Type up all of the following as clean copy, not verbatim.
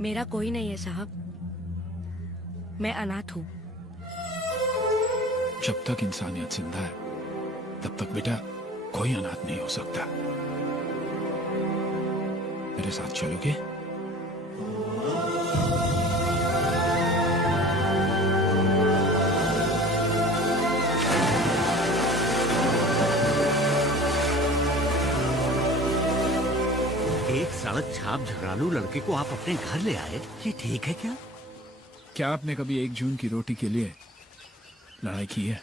मेरा कोई नहीं है साहब, मैं अनाथ हूँ। जब तक इंसानियत जिंदा है तब तक बेटा कोई अनाथ नहीं हो सकता। मेरे साथ चलोगे? एक सड़क छाप झगड़ालू लड़के को आप अपने घर ले आए, ये ठीक है क्या? क्या आपने कभी 1 जून की रोटी के लिए लड़ाई की है?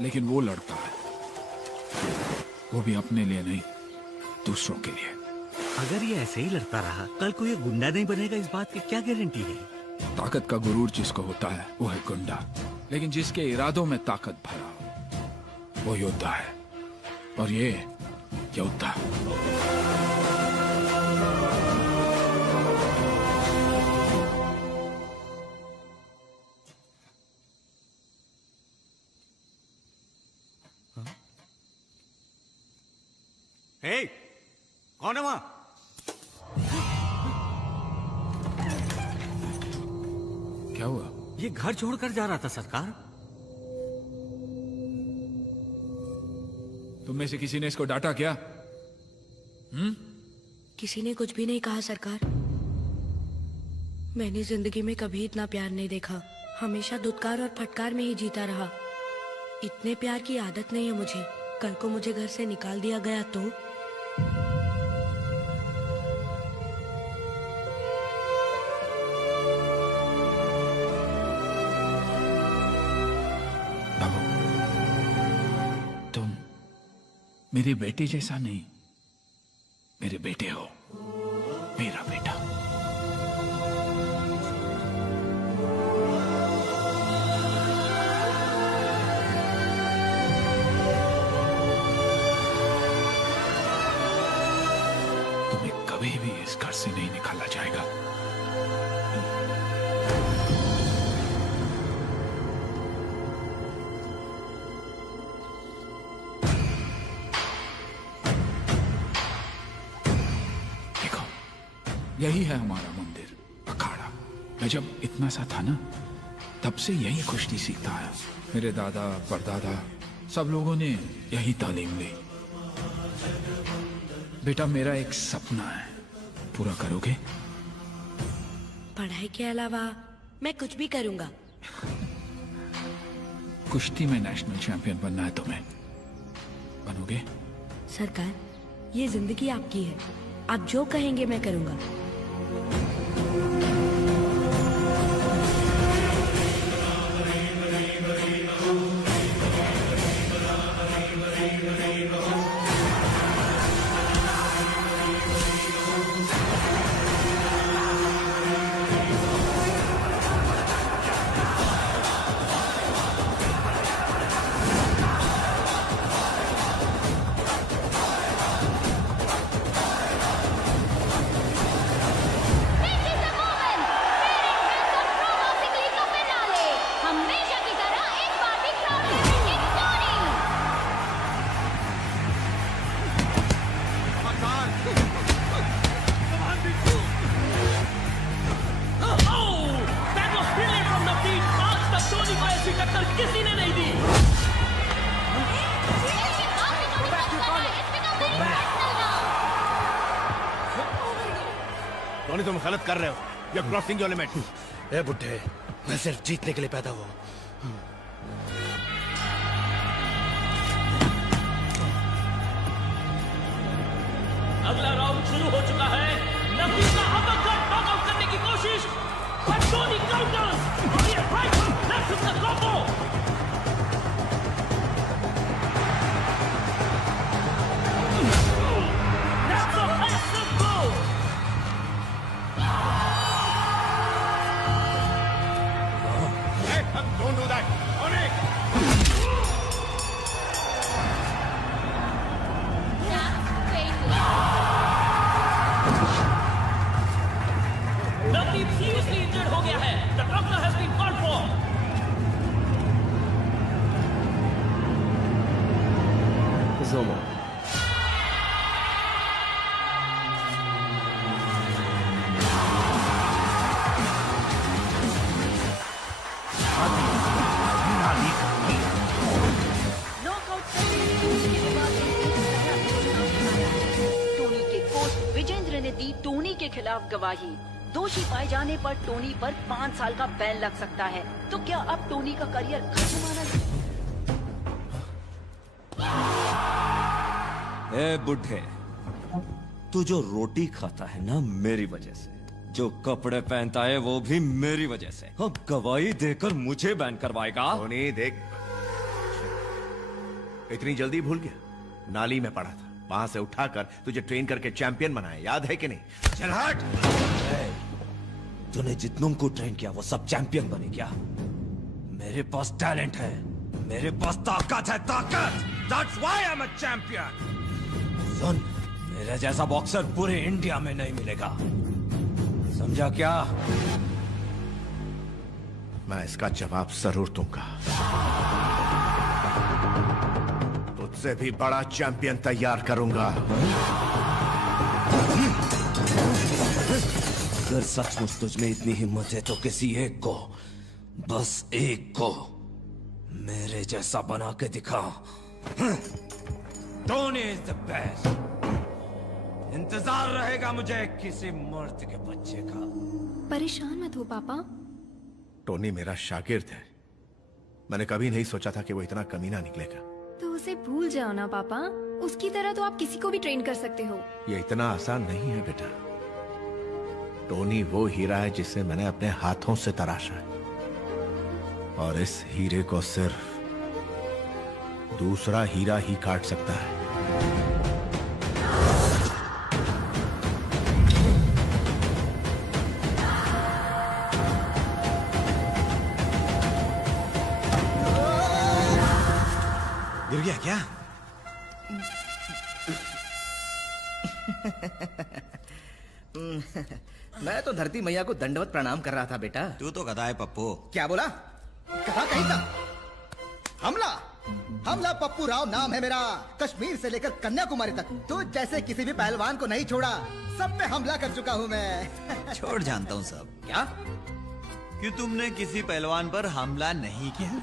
लेकिन वो लड़ता है, वो भी अपने लिए नहीं, दूसरों के लिए। अगर ये ऐसे ही लड़ता रहा, कल को ये गुंडा नहीं बनेगा, इस बात की क्या गारंटी है? ताकत का गुरूर जिसको होता है वो है गुंडा, लेकिन जिसके इरादों में ताकत भरा हो वो योद्धा है। और ये योद्धा। हे, कौन है वहां? क्या हुआ? ये घर छोड़कर जा रहा था सरकार। तुम में से किसी ने इसको डांटा क्या? किसी ने कुछ भी नहीं कहा सरकार। मैंने जिंदगी में कभी इतना प्यार नहीं देखा, हमेशा धुतकार और फटकार में ही जीता रहा। इतने प्यार की आदत नहीं है मुझे। कल को मुझे घर से निकाल दिया गया तो? बाबू, तुम मेरी बेटी जैसा नहीं, मेरे बेटे हो, मेरा बेटा। तुम्हें कभी भी इस घर से नहीं निकाला जाएगा। देखो, यही है हमारा मंदिर, अखाड़ा। मैं जब इतना सा था ना, तब से यही कुश्ती सीखता है। मेरे दादा परदादा सब लोगों ने यही तालीम ली। बेटा, मेरा एक सपना है, पूरा करोगे? पढ़ाई के अलावा मैं कुछ भी करूंगा। कुश्ती में नेशनल चैंपियन बनना है तुम्हें, बनोगे? सरकार, ये जिंदगी आपकी है, आप जो कहेंगे मैं करूंगा। किसी ने नहीं दी। टोनी, तुम गलत कर रहे हो। You're crossing your limit. ए बुड्ढे, मैं सिर्फ जीतने के लिए पैदा हुआ। अगला राउंड शुरू हो चुका है। नफीस का अपरकट नॉकआउट करने की कोशिश, पर टोनी काउंटर्स और ये right left with the combo. That's a massive blow. Hey, don't do that. Tony! Navdeep seriously injured हो गया है। The doctor has been called for. Zomo. ने दी टोनी के खिलाफ गवाही। दोषी पाए जाने पर टोनी पर 5 साल का बैन लग सकता है। तो क्या अब टोनी का करियर खत्म माना जाए? ए बुढ़े, तू जो रोटी खाता है ना मेरी वजह से, जो कपड़े पहनता है वो भी मेरी वजह से, अब गवाही देकर मुझे बैन करवाएगा? टोनी देख, इतनी जल्दी भूल गया? नाली में पड़ा था, वहां से उठाकर तुझे ट्रेन करके चैंपियन बनाया, याद है कि नहीं? चल हट! तूने जितनों को ट्रेन किया वो सब चैंपियन बने क्या? मेरे पास टैलेंट है, मेरे पास ताकत है, ताकत! That's why I'm a champion! सुन, मेरे जैसा बॉक्सर पूरे इंडिया में नहीं मिलेगा, समझा क्या? मैं इसका जवाब जरूर दूंगा। तुझसे भी बड़ा चैंपियन तैयार करूंगा। अगर सचमुच तुझ में इतनी हिम्मत है तो किसी एक को, बस एक को मेरे जैसा बना के दिखा। Tony is the best. इंतजार रहेगा मुझे किसी मर्द के बच्चे का। परेशान मत हो पापा। टोनी मेरा शागिर्द है, मैंने कभी नहीं सोचा था कि वो इतना कमीना निकलेगा। तो उसे भूल जाओ ना पापा, उसकी तरह तो आप किसी को भी ट्रेन कर सकते हो। ये इतना आसान नहीं है बेटा। टोनी वो हीरा है जिसे मैंने अपने हाथों से तराशा है, और इस हीरे को सिर्फ दूसरा हीरा ही काट सकता है। गिर गया क्या? मैं तो धरती मैया को दंडवत प्रणाम कर रहा था बेटा। तू तो गधा है पप्पू। क्या बोला? कहा कहीं था? हमला हमला पप्पू राव नाम है मेरा, कश्मीर से लेकर कन्याकुमारी तक तो जैसे किसी भी पहलवान को नहीं छोड़ा, सब पे हमला कर चुका हूँ मैं। छोड़, जानता हूँ सब। क्या? कि तुमने किसी पहलवान पर हमला नहीं किया,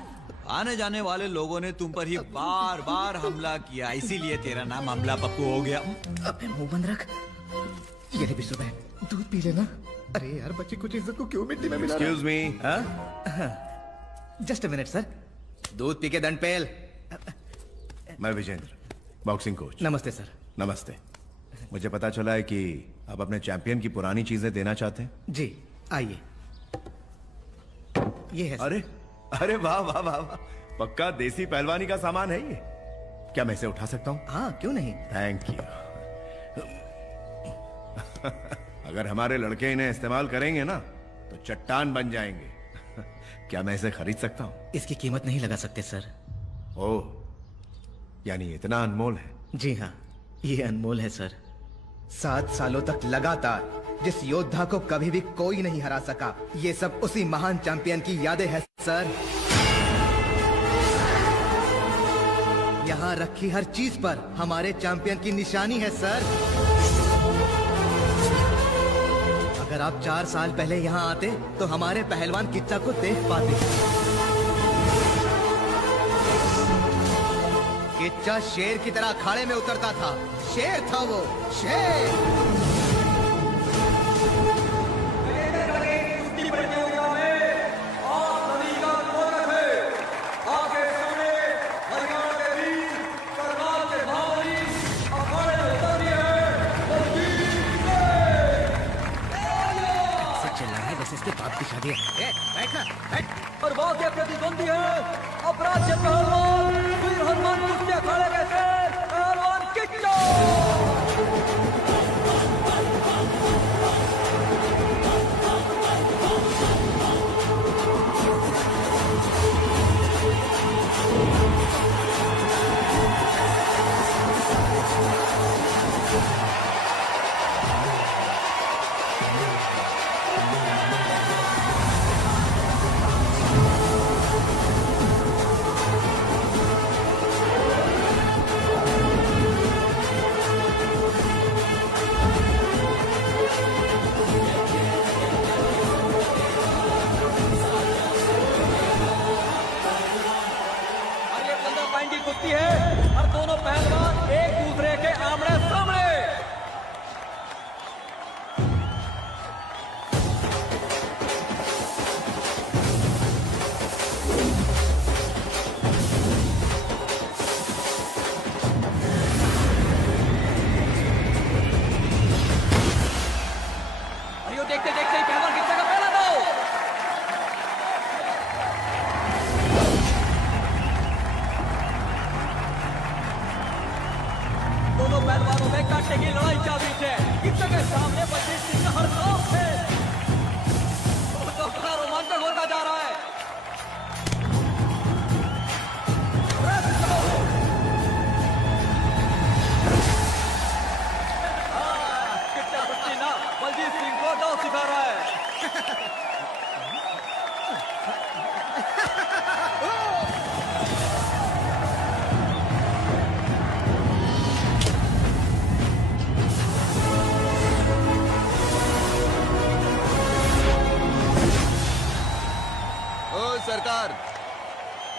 आने जाने वाले लोगों ने तुम पर ही बार बार हमला किया, इसीलिए तेरा नाम हमला पप्पू हो गया। अबे मुंह बंद रख। ये ले बिस्सू बहन, दूध पी लेना। अरे यार, बच्चे कुछ इज्जत को क्यों मिट्टी में मिला? Excuse me. Just a minute sir, दूध पी के दंड पेल। मैं विजेंद्र, बॉक्सिंग कोच। नमस्ते सर। नमस्ते। मुझे पता चला है कि आप अपने चैंपियन की पुरानी चीजें देना चाहते हैं। जी आइए, ये है। अरे अरे वाह वाह वाह वाह, पक्का देसी पहलवानी का सामान है ये। क्या मैं इसे उठा सकता हूँ? हाँ क्यों नहीं। Thank you. अगर हमारे लड़के इन्हें इस्तेमाल करेंगे ना तो चट्टान बन जाएंगे। क्या मैं इसे खरीद सकता हूँ? इसकी कीमत नहीं लगा सकते सर। ओह, यानी इतना अनमोल है? जी हाँ, ये अनमोल है सर। 7 सालों तक लगातार जिस योद्धा को कभी भी कोई नहीं हरा सका, ये सब उसी महान चैंपियन की यादें हैं सर। यहाँ रखी हर चीज पर हमारे चैंपियन की निशानी है सर। अगर आप 4 साल पहले यहाँ आते तो हमारे पहलवान किच्चा को देख पाते। किच्चा शेर की तरह अखाड़े में उतरता था, शेर था वो, शेर। इसके बाप की शादी है। बैठना, बैठ। और वो के प्रतिद्वंदी है अपराध पहलवान वीर हनुमान कुश्ती अखाड़े के शेर पहलवान किच्चा।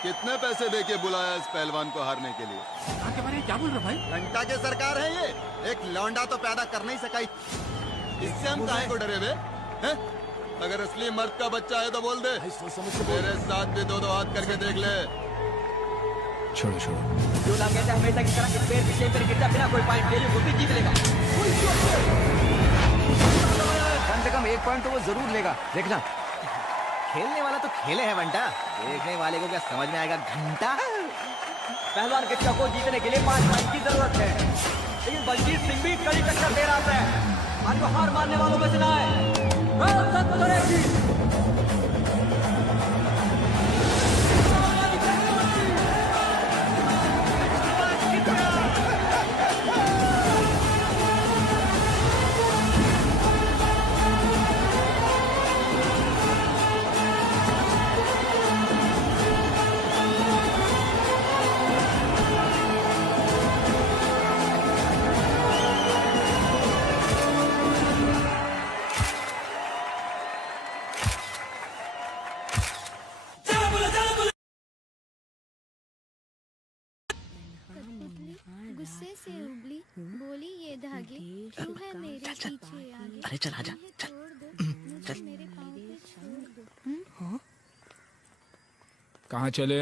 कितने पैसे देके बुलाया इस पहलवान को हारने के लिए? के बारे में क्या बोल रहे भाई? घंटा की सरकार है ये। एक लौंडा तो पैदा कर नहीं सका, इससे हम काहे को डरे बे? हैं? अगर असली मर्द का बच्चा है तो बोल दे, मेरे साथ भी दो हाथ करके देख ले। छोड़ो छोड़ो। जो ना कहता हमेशा की तरह पैर पीछे पर गिरता बिना कोई पॉइंट ले वो भी जीत लेगा। कम से कम 1 पॉइंट तो वो जरूर लेगा, देखना। खेलने वाला तो खेले है बंटा, देखने वाले को क्या समझ में आएगा घंटा। पहलवान किच्चा को जीतने के लिए 5 पॉइंट की जरूरत है, लेकिन बलजीत सिंह भी कड़ी टक्कर दे रहा है। आज वो हार मानने वालों में से ना है। गुस्से से उबली बोली ये धागे तू है मेरे पीछे आगे। अरे चल आजा, चल चल। कहाँ चले?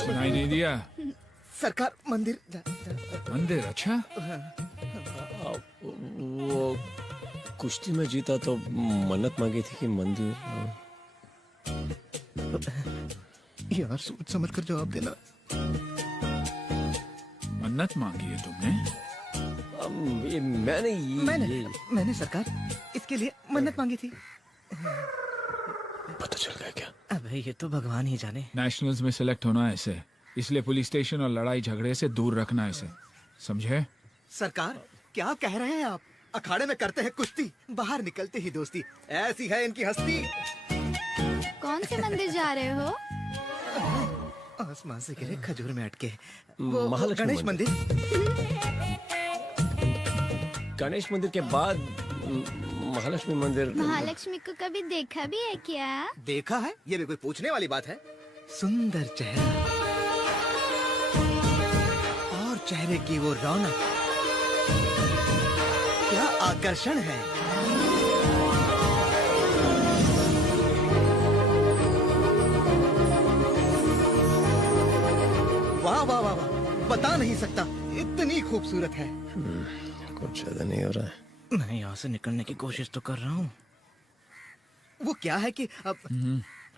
सुनाई नहीं दिया? सरकार मंदिर मंदिर? अच्छा। वो कुश्ती में जीता तो मन्नत मांगी थी कि मंदिर। यार सोच समझ कर जवाब देना। मन्नत मांगी है तुमने? मैंने सरकार इसके लिए मन्नत मांगी थी। पता चल गया क्या? अबे ये तो भगवान ही जाने। नेशनल्स में सिलेक्ट होना है इसे, इसलिए पुलिस स्टेशन और लड़ाई झगड़े से दूर रखना है इसे, समझे? सरकार क्या कह रहे हैं आप? अखाड़े में करते हैं कुश्ती, बाहर निकलते ही दोस्ती, ऐसी है इनकी हस्ती। कौन से मंदिर जा रहे हो? आसमान से गिरे खजूर में अटके महालक्ष्मी गणेश मंदिर। गणेश मंदिर के बाद महालक्ष्मी मंदिर। महालक्ष्मी को कभी देखा भी है क्या? देखा है? ये भी कोई पूछने वाली बात है? सुंदर चेहरा और चेहरे की वो रौनक, क्या आकर्षण है। वाह वाह वाह वाह, बता नहीं सकता, इतनी खूबसूरत है। कुछ ज्यादा नहीं हो रहा है। मैं यहाँ से निकलने की कोशिश तो कर रहा हूँ। वो क्या है कि अब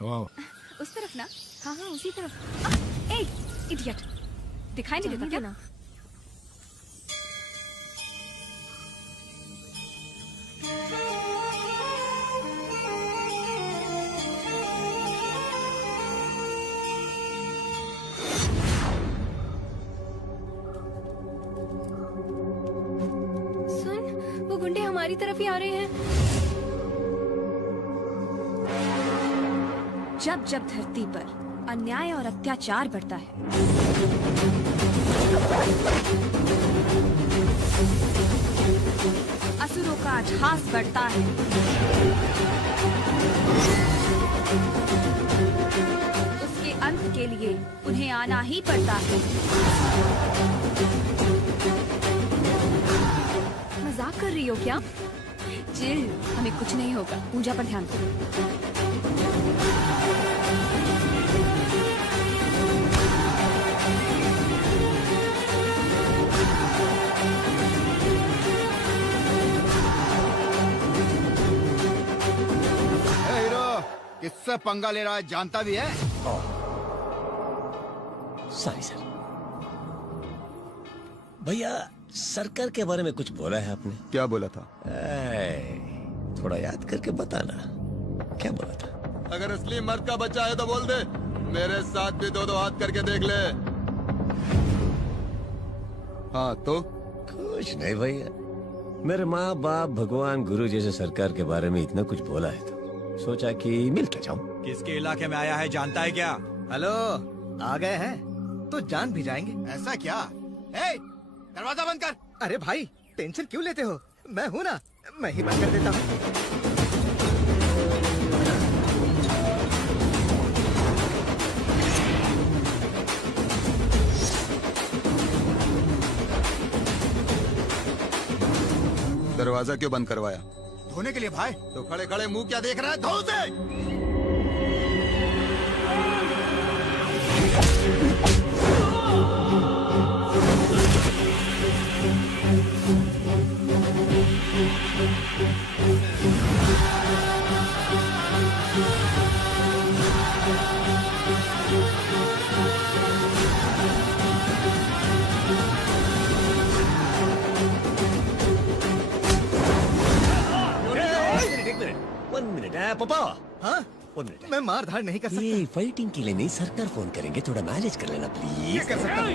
वाह, उस तरफ ना। हाँ हाँ उसी तरफ। ए इडियट, दिखाई नहीं देता क्या? ना हमारी तरफ ही आ रहे हैं। जब जब धरती पर अन्याय और अत्याचार बढ़ता है, असुरों का अट्टहास बढ़ता है, उसके अंत के लिए उन्हें आना ही पड़ता है। मजाक कर रही हो क्या? चिल, हमें कुछ नहीं होगा। पूजा पर ध्यान दो। हीरो, किससे पंगा ले रहा है जानता भी है? Sorry sir. भैया सरकार के बारे में कुछ बोला है आपने? क्या बोला था? थोड़ा याद करके बताना, क्या बोला था? अगर असली मर्द का बच्चा है तो बोल दे, मेरे साथ भी दो हाथ करके देख ले। हाँ तो? कुछ नहीं भैया, मेरे माँ बाप भगवान गुरु जैसे सरकार के बारे में इतना कुछ बोला है तो सोचा कि मिल के जाऊं। किसके इलाके में आया है जानता है क्या? हेलो, आ गए हैं तो जान भी जाएंगे। ऐसा क्या? दरवाजा बंद कर। अरे भाई टेंशन क्यों लेते हो, मैं हूँ ना, मैं ही बंद कर देता हूँ। दरवाजा क्यों बंद करवाया? धोने के लिए भाई। तो खड़े खड़े मुंह क्या देख रहा है? धो से। पापा। हाँ? 1 मिनट। मैं मार धाड़ नहीं कर सकता। ये फाइटिंग के लिए नहीं, सरकार फोन करेंगे, थोड़ा मैनेज कर लेना प्लीज। ये कर सकता हूँ।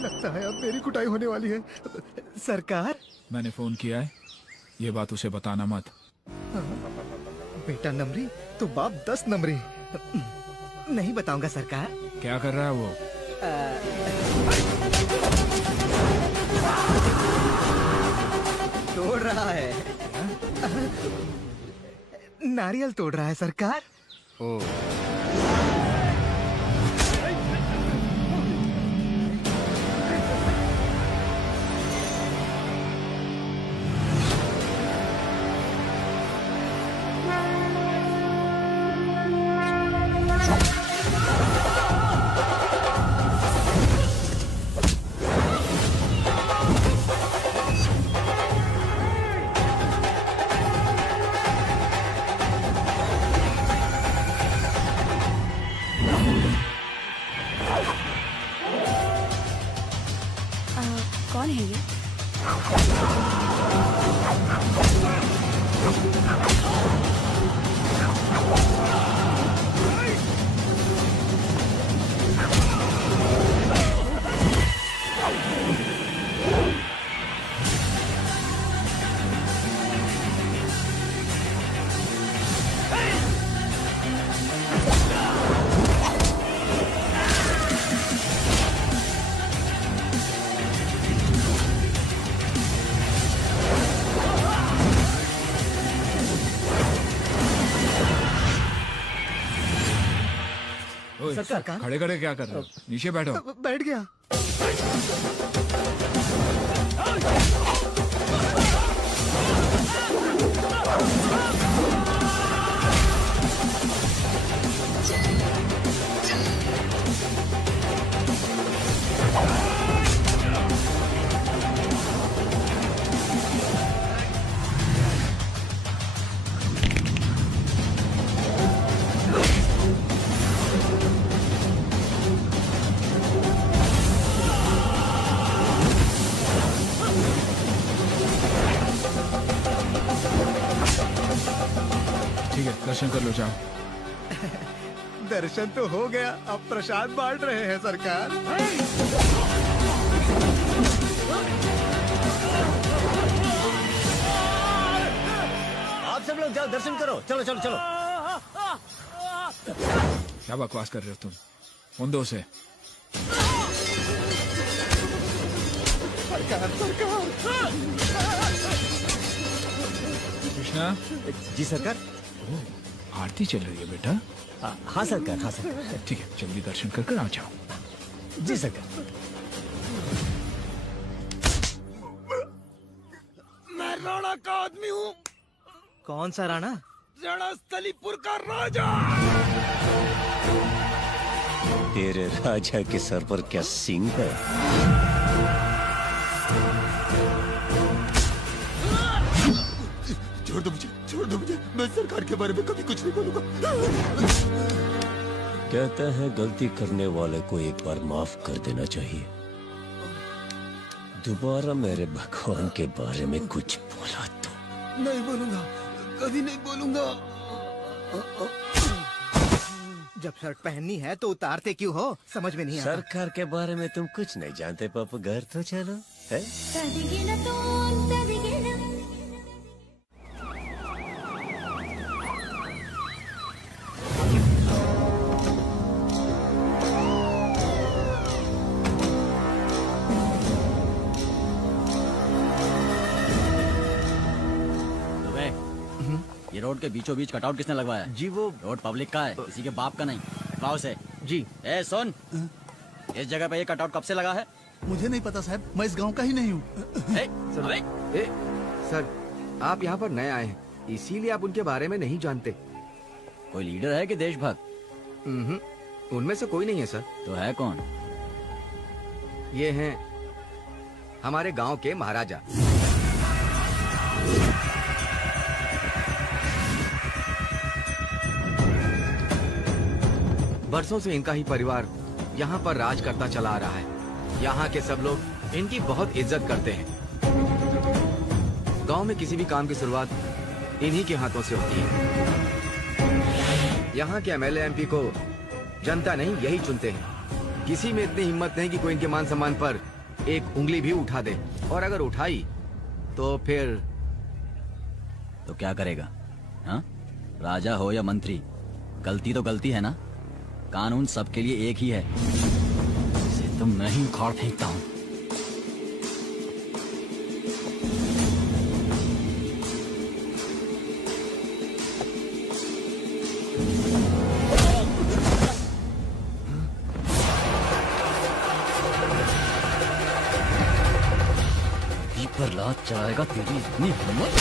लगता है अब मेरी कुटाई होने वाली है। सरकार, मैंने फोन किया है, ये बात उसे बताना मत। बेटा नमरी तो बाप 10 नमरी। नहीं बताऊंगा सरकार। क्या कर रहा है वो? तोड़ रहा है। नारियल तोड़ रहा है सरकार। ओ कौन है ये? सरकार, खड़े खड़े क्या कर रहे हो? नीचे बैठो। बैठ गया। ठीक है, दर्शन कर लो, जाओ। दर्शन तो हो गया, अब प्रसाद बांट रहे हैं सरकार। आप सब लोग जाओ, दर्शन करो। चलो चलो चलो। क्या बकवास कर रहे हो तुम? मुंडो से। सरकार, सरकार। कृष्णा। जी सरकार। आरती चल रही है बेटा? हाँ सरकार, हाँ सरकार। ठीक है, जल्दी दर्शन कर आ जाओ। जी सरकार। मैं राणा का आदमी हूँ। कौन सा राणा? रणस्थलीपुर का राजा। तेरे राजा के सर पर क्या सिंह है? छोड़ दो मुझे, छोड़ दो मुझे। मैं सरकार के बारे में कभी कुछ नहीं बोलूंगा। कहता है गलती करने वाले को एक बार माफ कर देना चाहिए। दोबारा मेरे भगवान के बारे में कुछ बोला तो नहीं बोलूंगा, कभी नहीं बोलूंगा। जब शर्ट पहननी है तो उतारते क्यों हो? समझ में नहीं आता। सरकार के बारे में तुम कुछ नहीं जानते पापा, घर तो चलो है? ये रोड के बीचों बीच कटआउट किसने लगवाया? जी वो रोड पब्लिक का है, किसी के बाप का नहीं। हटवाओ से। जी। ए सुन, इस जगह पे ये कटआउट कब से लगा है? मुझे नहीं पता साहब, मैं इस गांव का ही नहीं हूँ। सर, आप यहाँ पर नए आए हैं, इसीलिए आप उनके बारे में नहीं जानते। कोई लीडर है कि देशभक्त? उनमें से कोई नहीं है सर। तो है कौन? ये हैं हमारे गांव के महाराजा। बरसों से इनका ही परिवार यहाँ पर राज करता चला आ रहा है। यहाँ के सब लोग इनकी बहुत इज्जत करते हैं। गांव में किसी भी काम की शुरुआत इन्हीं के हाथों से होती है। यहाँ के एमएलए एमपी को जनता नहीं यही चुनते हैं। किसी में इतनी हिम्मत नहीं कि कोई इनके मान सम्मान पर एक उंगली भी उठा दे, और अगर उठाई तो फिर तो क्या करेगा? हाँ, राजा हो या मंत्री, गलती तो गलती है ना। कानून सबके लिए एक ही है। इसे तो मैं ही उखाड़ फेंकता हूँ। पर लात चलाएगा तेरी इतनी हिम्मत?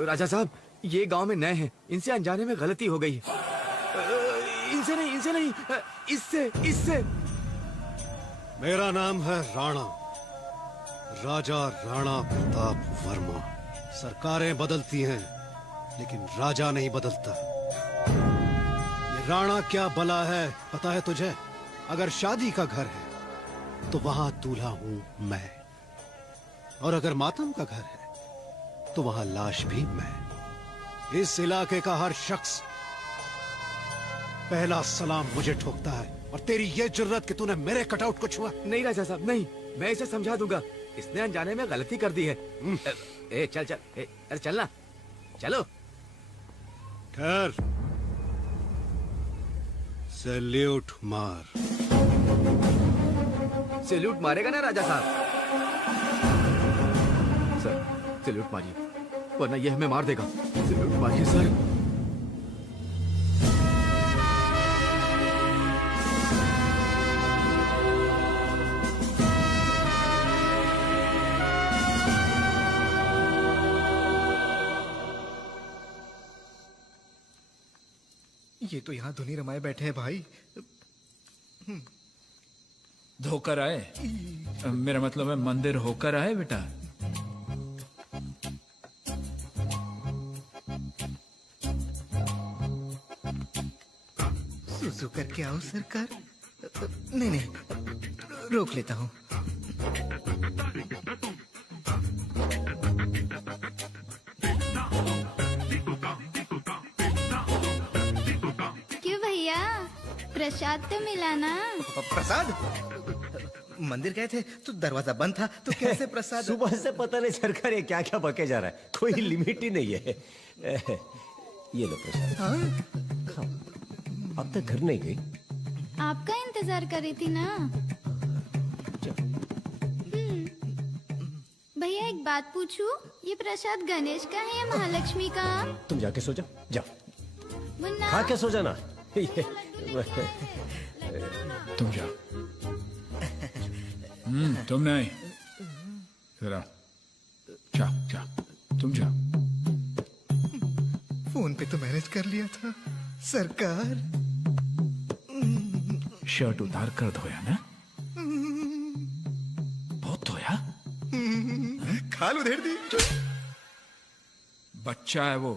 राजा साहब, ये गांव में नए हैं, इनसे अनजाने में गलती हो गई। इनसे नहीं, इससे। मेरा नाम है राणा, राजा राणा प्रताप वर्मा। सरकारें बदलती हैं, लेकिन राजा नहीं बदलता। ये राणा क्या बला है पता है तुझे? अगर शादी का घर है तो वहां दूल्हा हूं मैं, और अगर मातम का घर है तो वहां लाश भी मैं। इस इलाके का हर शख्स पहला सलाम मुझे ठोकता है, और तेरी ये जुर्रत कि तूने मेरे कटआउट को छुआ। नहीं राजा साहब, नहीं, मैं इसे समझा दूंगा। इसने अनजाने में गलती कर दी है। चल, अरे चलना, चलो। ठहर, सैल्यूट मार। सैल्यूट मारेगा ना राजा साहब? सर, सैल्यूट मारिए, वरना ये हमें मार देगा। सैल्यूट मारिए सर। ये तो यहाँ धुनी रमाए बैठे हैं भाई। धोकर आए? मेरा मतलब है मंदिर होकर आए बेटा। सुसु करके आओ सरकार। नहीं, रोक लेता हूँ। क्यों भैया, प्रसाद तो मिला ना? प्रसाद? मंदिर गए थे तो दरवाजा बंद था, तो कैसे प्रसाद? सुबह से पता नहीं सरकार ये क्या क्या बके जा रहा है, कोई लिमिट ही नहीं है। ये लो प्रसाद। अब तक घर नहीं गई? आपका इंतजार कर रही थी ना। भैया एक बात पूछूं, ये प्रसाद गणेश का है या महालक्ष्मी का? तुम जाके सो जाओ, मुन्ना खा के सो जाना। तुम जाओ। तुम नहीं, जरा जा, तुम जाओ। फोन पे तो मैनेज कर लिया था सरकार। शर्ट उतार कर धोया ना? बहुत धोया? खाल उधेड़ दी। बच्चा है वो,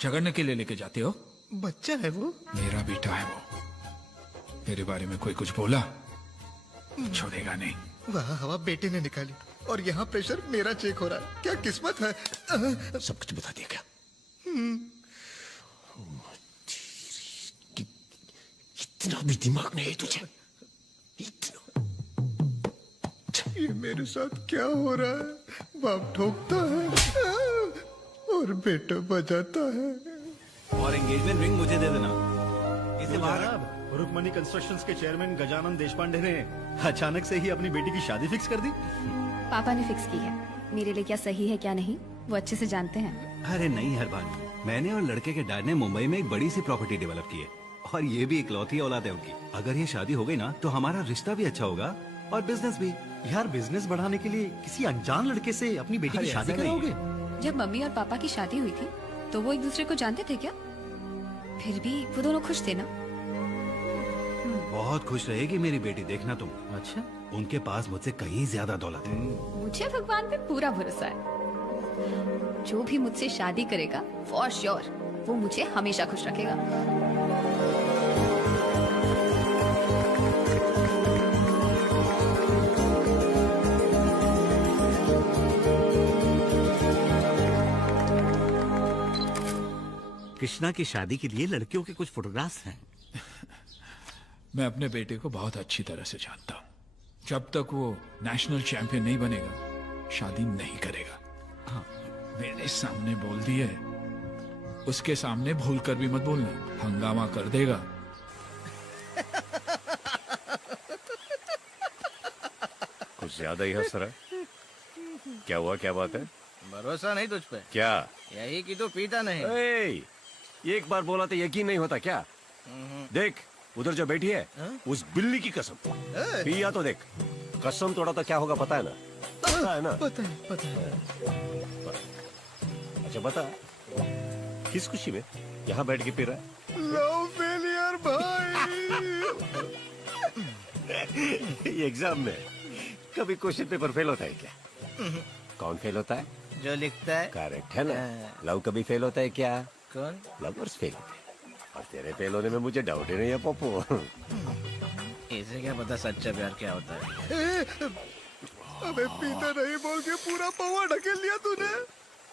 झगड़ने के लिए लेके जाते हो? बच्चा है वो? मेरा बेटा है वो। मेरे बारे में कोई कुछ बोला छोड़ेगा नहीं। वाह हवा बेटे ने निकाली, और यहाँ प्रेशर मेरा चेक हो रहा है। क्या किस्मत है। सब कुछ बता दिया क्या? इतना भी दिमाग नहीं है तुझे? ये मेरे साथ क्या हो रहा है? बाप ठोकता है और बेटा बजाता है। और एंगेजमेंट रिंग मुझे दे देना। इसे बाहर। रुकमणी कंस्ट्रक्शंस के चेयरमैन गजानन देशपांडे ने अचानक से ही अपनी बेटी की शादी फिक्स कर दी। पापा ने फिक्स की है। मेरे लिए क्या सही है क्या नहीं वो अच्छे से जानते हैं। अरे नहीं हरबानी, मैंने और लड़के के डैड ने मुंबई में एक बड़ी सी प्रॉपर्टी डेवलप की है और ये भी इकलौती औलाद है उनकी। अगर ये शादी हो गई ना तो हमारा रिश्ता भी अच्छा होगा और बिजनेस भी। यार बिजनेस बढ़ाने के लिए किसी अनजान लड़के से अपनी बेटी की शादी कराओगे? जब मम्मी और पापा की शादी हुई थी तो वो एक दूसरे को जानते थे क्या? फिर भी वो दोनों खुश थे ना? बहुत खुश रहेगी मेरी बेटी, देखना तुम। अच्छा, उनके पास मुझसे कहीं ज्यादा दौलत है। मुझे भगवान पे पूरा भरोसा है। जो भी मुझसे शादी करेगा फॉर श्योर वो मुझे हमेशा खुश रखेगा। कृष्णा की शादी के लिए लड़कियों के कुछ फोटोग्राफ्स हैं। मैं अपने बेटे को बहुत अच्छी तरह से जानता हूँ। जब तक वो नेशनल चैंपियन नहीं बनेगा शादी नहीं करेगा। हाँ, मेरे सामने बोल दिए, उसके सामने भूल कर भी मत बोलना, हंगामा कर देगा। कुछ ज्यादा ही हंस रहा है। क्या हुआ, क्या बात है? भरोसा नहीं तुझ पे? क्या? यही कि तू पीता नहीं। एक बार बोला तो यकीन नहीं होता क्या? देख उधर जो बैठी है उस बिल्ली की कसम, पिया तो देख, कसम तोड़ा तो क्या होगा पता है ना? पता है ना? पता है। अच्छा बता, किस खुशी में यहाँ बैठ के पी रहा है? लव फेलियर भाई। एग्जाम में कभी क्वेश्चन पेपर फेल होता है क्या? कौन फेल होता है? जो लिखता है। करेक्ट है ना? लव कभी फेल होता है क्या? कौन? लवर्स फेल होते हैं। और तेरे फेल होने में मुझे डाउट ही नहीं है पप्पू। इसे क्या पता सच्चा प्यार क्या होता है? अबे पीता नहीं बोल के पूरा पौवा ढकेल लिया तूने।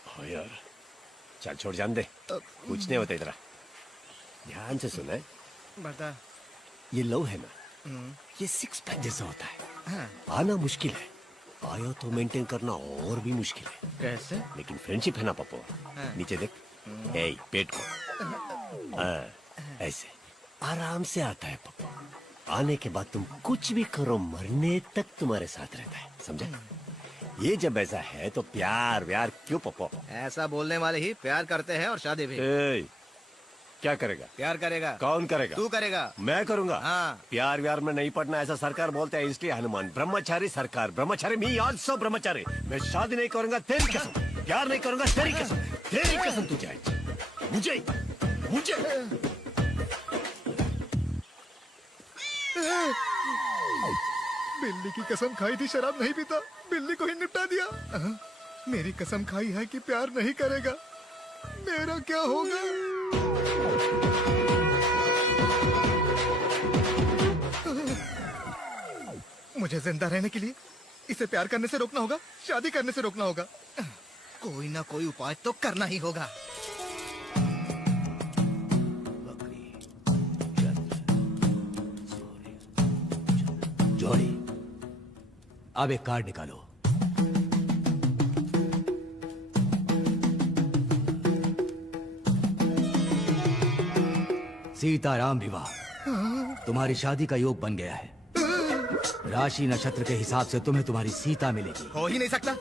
हो यार, चल छोड़, जान दे, कुछ नहीं होता इधर। ध्यान से सुन। बता। ये लव है ना, ये सिक्स पैक जैसा होता है। पाना मुश्किल है, पाया तो मेंटेन करना और भी मुश्किल है। कैसे? लेकिन फ्रेंडशिप है ना पप्पू, नीचे देख, पेट को ऐसे आराम से आता है पप्पू। आने के बाद तुम कुछ भी करो, मरने तक तुम्हारे साथ रहता है, समझे? ये जब ऐसा है तो प्यार व्यार क्यों पप्पू? ऐसा बोलने वाले ही प्यार करते हैं और शादी भी। क्या करेगा? प्यार करेगा। कौन करेगा? तू करेगा। मैं करूंगा। हाँ। प्यार व्यार में नहीं पड़ना ऐसा सरकार बोलता है, इसलिए हनुमान ब्रह्मचारी सरकार, ब्रह्मचारी मी आल्सो ब्रह्मचारी। मैं शादी नहीं करूंगा तेरी कसम, प्यार नहीं करूंगा तेरी कसम, तेरी कसम तुझे, मुझे मुझे। बिल्ली की कसम खाई थी शराब नहीं पीता, बिल्ली को ही निपटा दिया। मेरी कसम खाई है कि प्यार नहीं करेगा, मेरा क्या होगा? मुझे जिंदा रहने के लिए इसे प्यार करने से रोकना होगा, शादी करने से रोकना होगा। कोई ना कोई उपाय तो करना ही होगा। जोड़ी, अब एक कार्ड निकालो। सीताराम विवाह, तुम्हारी शादी का योग बन गया है। राशि नक्षत्र के हिसाब से तुम्हें तुम्हारी सीता मिलेगी। हो ही नहीं सकता,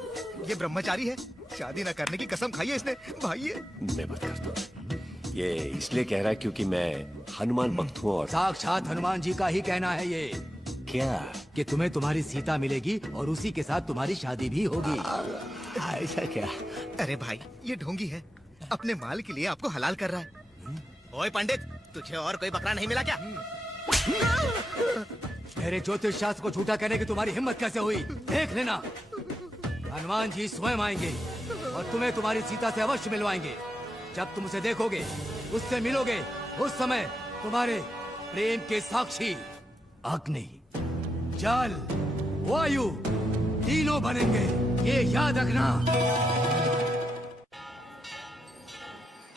ये ब्रह्मचारी है, शादी न करने की कसम खाई है इसने। भाई ये मैं बात करता हूँ, ये इसलिए कह रहा है क्योंकि मैं हनुमान भक्त हूँ और साक्षात हनुमान जी का ही कहना है ये। क्या? कि तुम्हें तुम्हारी सीता मिलेगी और उसी के साथ तुम्हारी शादी भी होगी। ऐसा क्या? अरे भाई ये ढोंगी है, अपने माल के लिए आपको हलाल कर रहा है। ओए पंडित, तुझे और कोई बकरा नहीं मिला क्या? मेरे ज्योतिष शास्त्र को झूठा कहने की तुम्हारी हिम्मत कैसे हुई? देख लेना, हनुमान जी स्वयं आएंगे और तुम्हें तुम्हारी सीता से अवश्य मिलवाएंगे। जब तुम उसे देखोगे, उससे मिलोगे, उस समय तुम्हारे प्रेम के साक्षी अग्नि, जल, वायु तीनों बनेंगे, ये याद रखना।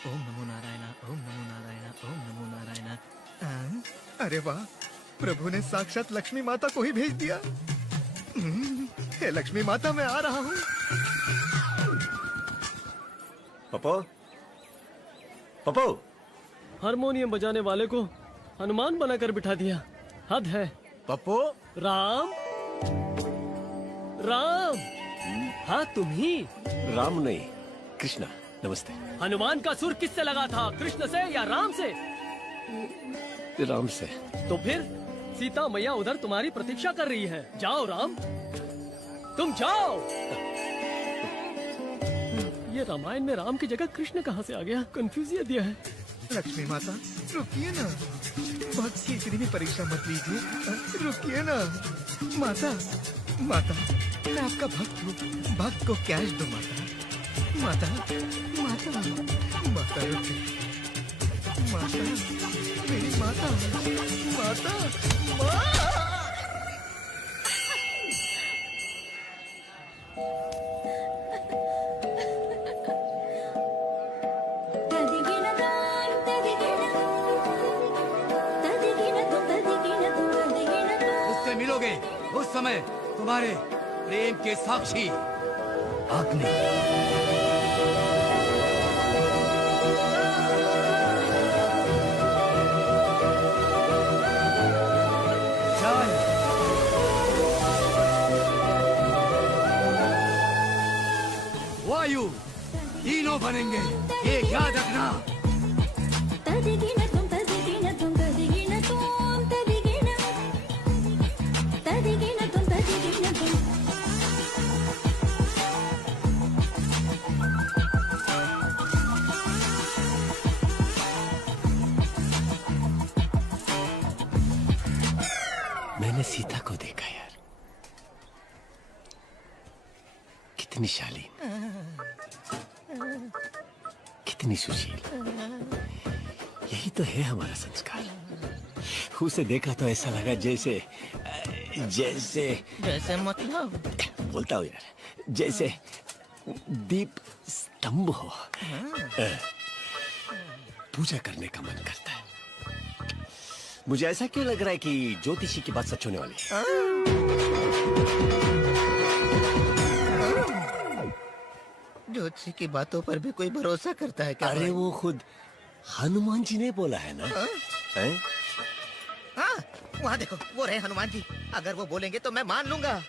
ओम नमो नारायण, ओम नमो नारायण, ओम नमो नारायण। अरे वाह, प्रभु ने साक्षात लक्ष्मी माता को ही भेज दिया। हे लक्ष्मी माता, मैं आ रहा हूँ। पप्पू, पप्पू, हारमोनियम बजाने वाले को हनुमान बनाकर बिठा दिया, हद है। पप्पू, राम राम। हाँ तुम ही। राम नहीं, कृष्णा। नमस्ते। हनुमान का सुर किससे लगा था, कृष्ण से या राम से? राम से। तो फिर सीता मैया उधर तुम्हारी प्रतीक्षा कर रही है। जाओ राम, तुम जाओ। ये रामायण में राम की जगह कृष्ण कहाँ से आ गया? कंफ्यूज दिया है। लक्ष्मी माता रुकिए ना, भक्त की इतनी भी परीक्षा मत लीजिए, रुकिए ना। माता माता मैं आपका भक्त हूँ, भक्त को कैश दो माता। माता माता माता रुकिए, माता मेरी माता माता माता। उससे मिलोगे उस समय तुम्हारे प्रेम के साक्षी अग्नि। वायु तीनों बनेंगे, ये याद रखना। मैंने सीता को देखा यार, कितनी शालीन, कितनी सुशील। यही तो है हमारा संस्कार। उसे देखा तो ऐसा लगा जैसे जैसे जैसे मतलब बोलता हूँ यार, जैसे दीप स्तंभ हो। पूजा करने का मन करता है। मुझे ऐसा क्यों लग रहा है कि ज्योतिषी की बात सच होने वाली है? ज्योतिषी की बातों पर भी कोई भरोसा करता है क्या? अरे वो खुद हनुमान जी ने बोला है ना। हैं? हाँ, वहाँ देखो वो रहे हनुमान जी। अगर वो बोलेंगे तो मैं मान लूंगा।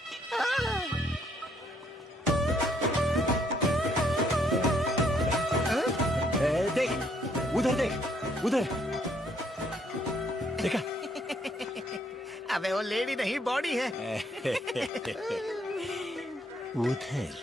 देख उधर, देख उधर, देखा? अबे वो लेडी नहीं बॉडी है। उधर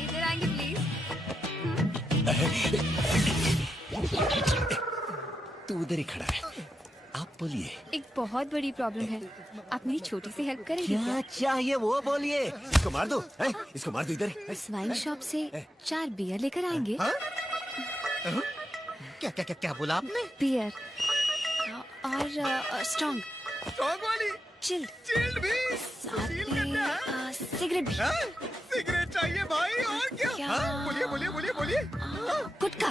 इधर आएंगे प्लीज। तू उधर ही खड़ा है, आप बोलिए। एक बहुत बड़ी प्रॉब्लम है, आप मेरी छोटी सी हेल्प करेंगे? क्या चाहिए वो बोलिए। इसको मार दो, हैं? इसको मार दो इधर। स्वाइन शॉप से 4 बियर लेकर आएंगे। क्या क्या क्या क्या बोला आपने? बियर और स्ट्रॉन्ग वाली चिल्ड भी, साथ में सिगरेट भी। सिगरेट चाहिए भाई, और क्या? हाँ? बोलिए बोलिए बोलिए बोलिए। गुटखा।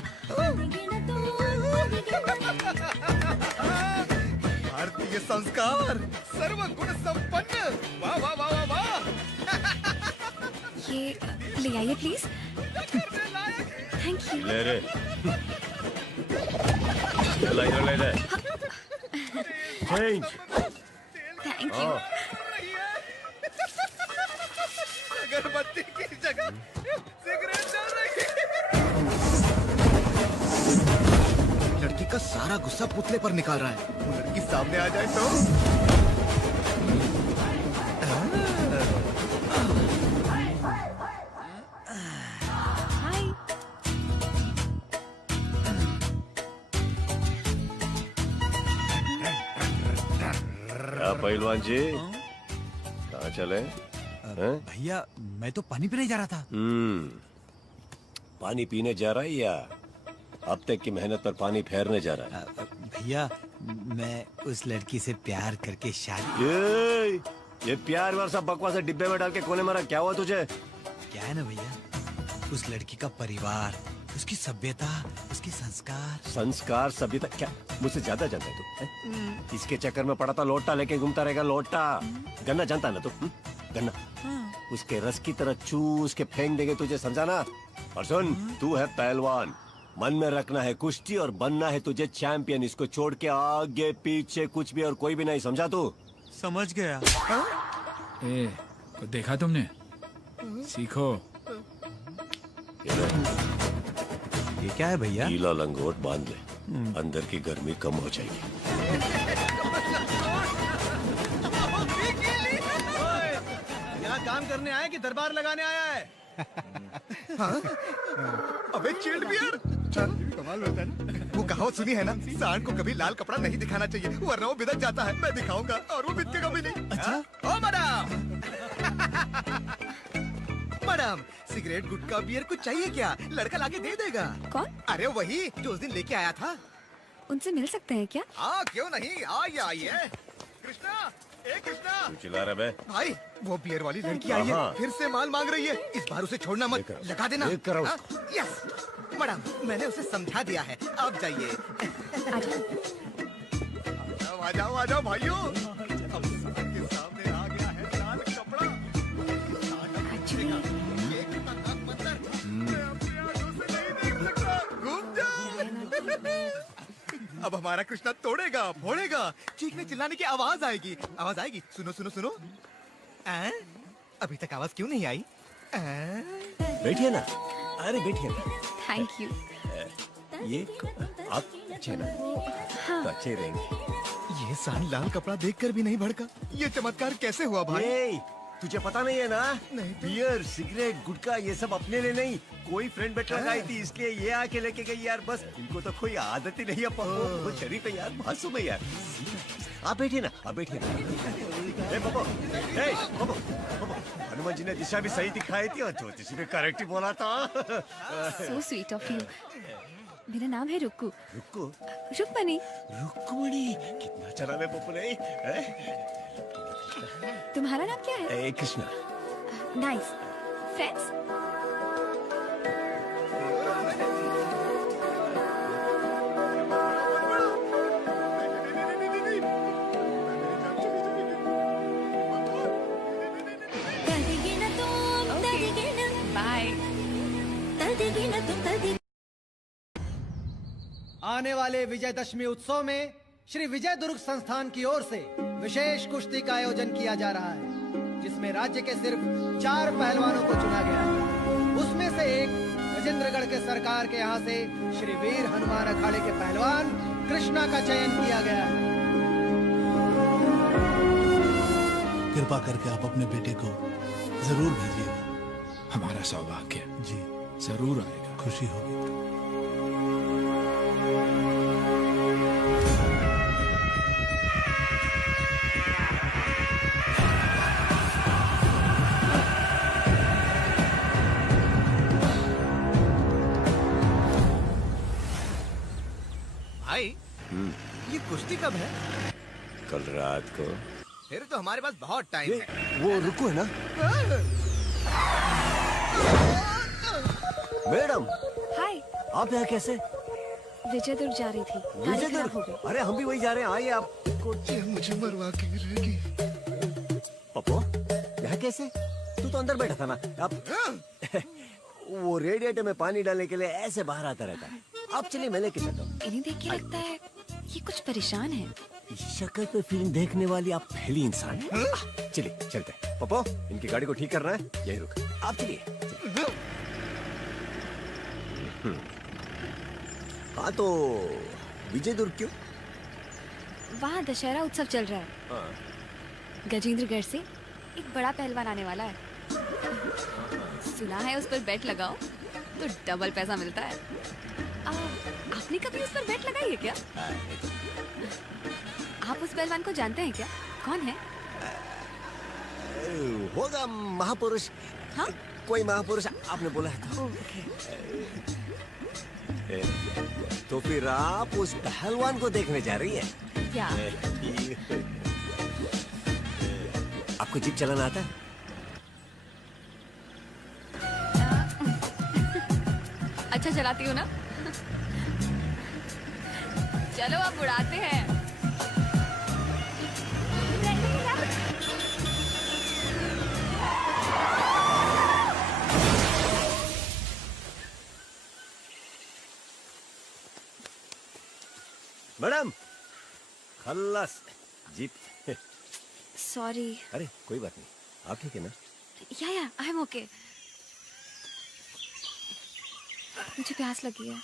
भारतीय संस्कार, सर्वगुण संपन्न। वाह वाह वाह वाह वाह। ये ले आइए प्लीज। Thank you. ले रे, ले ले। चेंज। Thank you. अगरबत्ती की जगह सिगरेट चल रही है। लड़की का सारा गुस्सा पुतले पर निकाल रहा है। वो लड़की सामने आ जाए तो हाय। क्या पहलवान जी, कहाँ चले? भैया मैं तो पानी पीने जा रहा था। पानी पीने जा रहा है या अब तक की मेहनत पर पानी फेरने जा रहा है? भैया मैं उस लड़की से प्यार करके शादी। ये प्यार वार सब बकवास डिब्बे में डाल के कोने मारा, क्या हुआ तुझे? क्या है ना भैया, उस लड़की का परिवार, उसकी सभ्यता, उसके संस्कार। संस्कार सभ्यता क्या मुझसे ज्यादा जानता है तू? इसके चक्कर में पड़ा था, लोटा लेके घूमता रहेगा। लोटा गन्ना जानता है ना तू? गन्ना उसके रस की तरह चूस के फेंक देंगे तुझे, समझा ना? और सुन, तू है पहलवान, मन में रखना है कुश्ती और बनना है तुझे चैंपियन। इसको छोड़ के आगे पीछे कुछ भी और कोई भी नहीं, समझा तू? समझ गया। तो देखा तुमने? सीखो। ये क्या है भैया? गीला लंगोट बांध ले, अंदर की गर्मी कम हो जाएगी। यहाँ काम करने आया कि दरबार लगाने आया है? हाँ? अबे चिल्ड बियर, कमाल होता है ना। वो कहावत सुनी है ना, सांड को कभी लाल कपड़ा नहीं दिखाना चाहिए वरना वो बिदक जाता है। मैं दिखाऊंगा और वो बिदकेगा भी नहीं। अच्छा? ओ मैडम, मैडम सिगरेट गुटखा बियर कुछ चाहिए क्या? लड़का लाके दे देगा। कौन? अरे वही जो उस दिन लेके आया था। उनसे मिल सकते हैं क्या? हाँ क्यों नहीं, आइए आइए। कृष्णा, ए कृष्णा। तू चिल्ला रहा है? भाई वो बियर वाली लड़की आई है, फिर से माल मांग रही है। इस बार उसे छोड़ना मत, लगा देना। यस मैडम, मैंने उसे समझा दिया है, आप जाइए। आ जाओ आ जाओ भाइयों, अब सबके सामने आ गया है लाल कपड़ा। मैं अपनी आंखों से नहीं देख सकता, घूम जाओ। अब हमारा कृष्णा तोड़ेगा, फोड़ेगा, चीखने चिल्लाने की आवाज आएगी, आवाज आएगी। सुनो सुनो सुनो। अभी तक आवाज क्यों नहीं आई? बैठिए ना, अरे बैठिए ना। Thank you. ये आप अच्छे ना? हाँ। तो अच्छे रहेंगे। ये सांड लाल कपड़ा देखकर भी नहीं भड़का। ये चमत्कार कैसे हुआ भाई? तुझे पता नहीं है ना? नहीं तो? बियर, सिगरेट, गुटखा ये सब अपने लिए नहीं, कोई फ्रेंड बैठ लगाई थी इसलिए ये आके लेके गई यार। बस इनको तो कोई आदत ही नहीं है। वो शरीफ है यार, मासूम है यार। आप बैठिए ना, आप बैठिए ना। बाबू, हनुमान जी ने दिशा भी सही दिखाई थी और ज्योतिषी ने करेक्ट ही बोला था। So sweet of you. मेरा नाम है रुक्कू। रुक्कू? रुक्मणी। रुक्मणी, कितना अच्छा नाम है पप्पू ने। तुम्हारा नाम क्या है? कृष्णा। नाइस। फ्रेंड्स? आने वाले विजयदशमी उत्सव में श्री विजय दुर्ग संस्थान की ओर से विशेष कुश्ती का आयोजन किया जा रहा है, जिसमें राज्य के सिर्फ 4 पहलवानों को चुना गया है। उसमें से एक राजेंद्रगढ़ के सरकार के यहाँ से श्री वीर हनुमान अखाड़े के पहलवान कृष्णा का चयन किया गया है। कृपा करके आप अपने बेटे को जरूर भेजिएगा। हमारा सौभाग्य जी जरूर आएगा। खुशी होगी। भाई ये कुश्ती कब है? कल रात को। फिर तो हमारे पास बहुत टाइम है। वो रुको है ना? मैडम। हाय। आप यहाँ कैसे? विजय दुर्ग जा रही थी। विजय दुर्ग? अरे हम भी वही जा रहे हैं, आइए आप। मुझे मरवा के गिरेगी। पप्पू, यहाँ कैसे? तू तो अंदर बैठा था ना। आप वो रेडिएटर में पानी डालने के लिए ऐसे बाहर आता रहता है। आप चलिए, मैं लेके चलता हूँ। इन्हें देख के लगता है ये कुछ परेशान है। शक्ल पे फिल्म देखने वाली आप पहली इंसान है। चलिए चलते हैं। पप्पू, इनकी गाड़ी को ठीक करना है, यही रुक। आप चलिए। हाँ तो विजय दुर्ग क्यों? वहाँ दशहरा उत्सव चल रहा है। गजेंद्रगढ़ से एक बड़ा पहलवान आने वाला है। सुना है उस पर बेट लगाओ तो डबल पैसा मिलता है। आपने कभी उस पर बेट लगाई है क्या? आप उस पहलवान को जानते हैं क्या? कौन है? होगा महापुरुष। हाँ? कोई महापुरुष आपने बोला है तो फिर आप उस पहलवान को देखने जा रही है क्या? आपको जीप चलाना आता है? अच्छा चलाती हो ना? चलो अब उड़ाते हैं। मैडम खल्लास जीत। सॉरी। अरे कोई बात नहीं, आप ठीक है ना? या आई एम ओके। मुझे प्यास लगी है।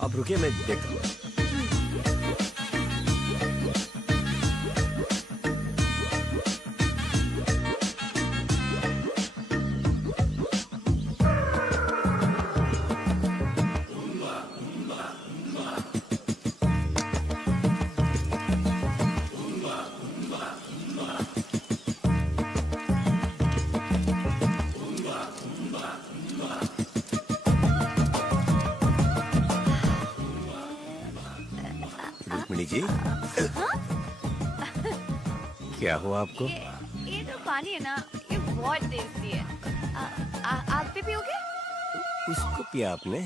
आप रुकिए, मैं देखता हूँ। जी क्या हुआ आपको? ये तो पानी है ना, ये बहुत टेस्टी है। आप भी पियोगे? उसको पिया आपने?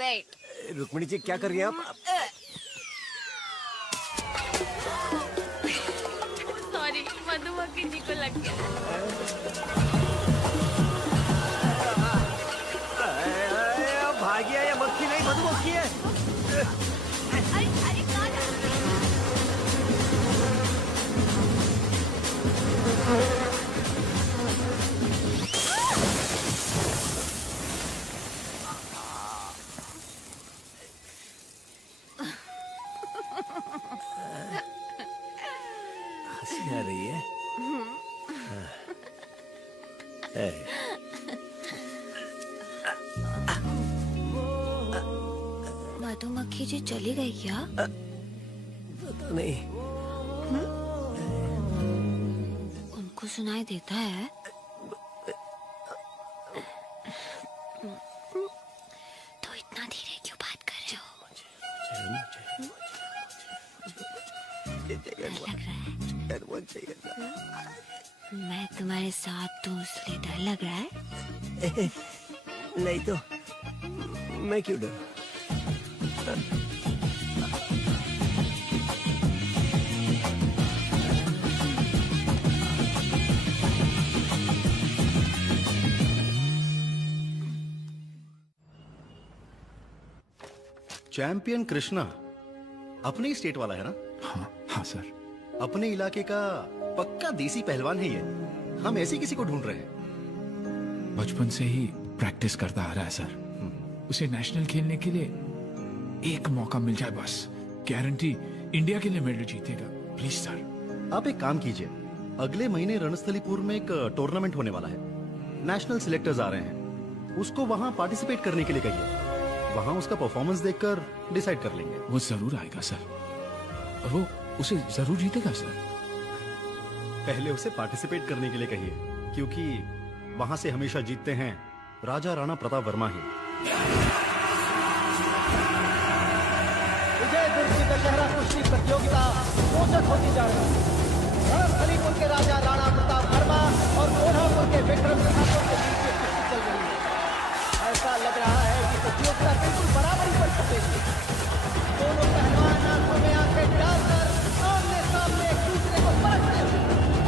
वेट। रुक्मिणी जी क्या कर रही हैं आप? सॉरी, मधुमक्खी जी को लग गया। भागिया, या मक्खी नहीं मधुमक्खी है। हंसी आ रही है। मधुमक्खी जी चली गई क्या? पता नहीं। उनको सुनाई देता है? तो इतना धीरे क्यों बात कर रहे हो? लग रहा है मैं तुम्हारे साथ हूँ इसलिए डर लग रहा है? नहीं तो मैं क्यों डर? चैंपियन कृष्णा अपने ही स्टेट वाला है ना? हाँ सर। अपने इलाके का पक्का देसी पहलवान है ये। हम ऐसे किसी को ढूंढ रहे हैं। बचपन से ही प्रैक्टिस करता आ रहा है सर। उसे नेशनल खेलने के लिए एक मौका मिल जाए बस, गारंटी इंडिया के लिए मेडल जीतेगा। Please sir. आप एक काम कीजिए, अगले महीने रणस्थलीपुर में एक टूर्नामेंट होने वाला है। नेशनल सिलेक्टर्स आ रहे हैं, उसको वहां पार्टिसिपेट करने के लिए कहिए। वहां उसका परफॉर्मेंस देखकर डिसाइड कर लेंगे। वो जरूर आएगा सर, और वो उसे जरूर जीतेगा सर। पहले उसे पार्टिसिपेट करने के लिए कहिए, क्योंकि वहां से हमेशा जीतते हैं राजा राणा प्रताप वर्मा ही। विजय दुर्ग की दशहरा कुश्ती प्रतियोगिता रोचक होती जा रही है। रणस्थलीपुर के राजा राणा प्रताप वर्मा और कोल्हापुर के विक्रम ठाकुर के बीच में कुश्ती चल रही है। ऐसा लग रहा है कि प्रतियोगिता बिल्कुल बराबरी पर चलेगी। दोनों पहलवान आंखों में आंखें डालकर आमने सामने एक दूसरे को परखते हैं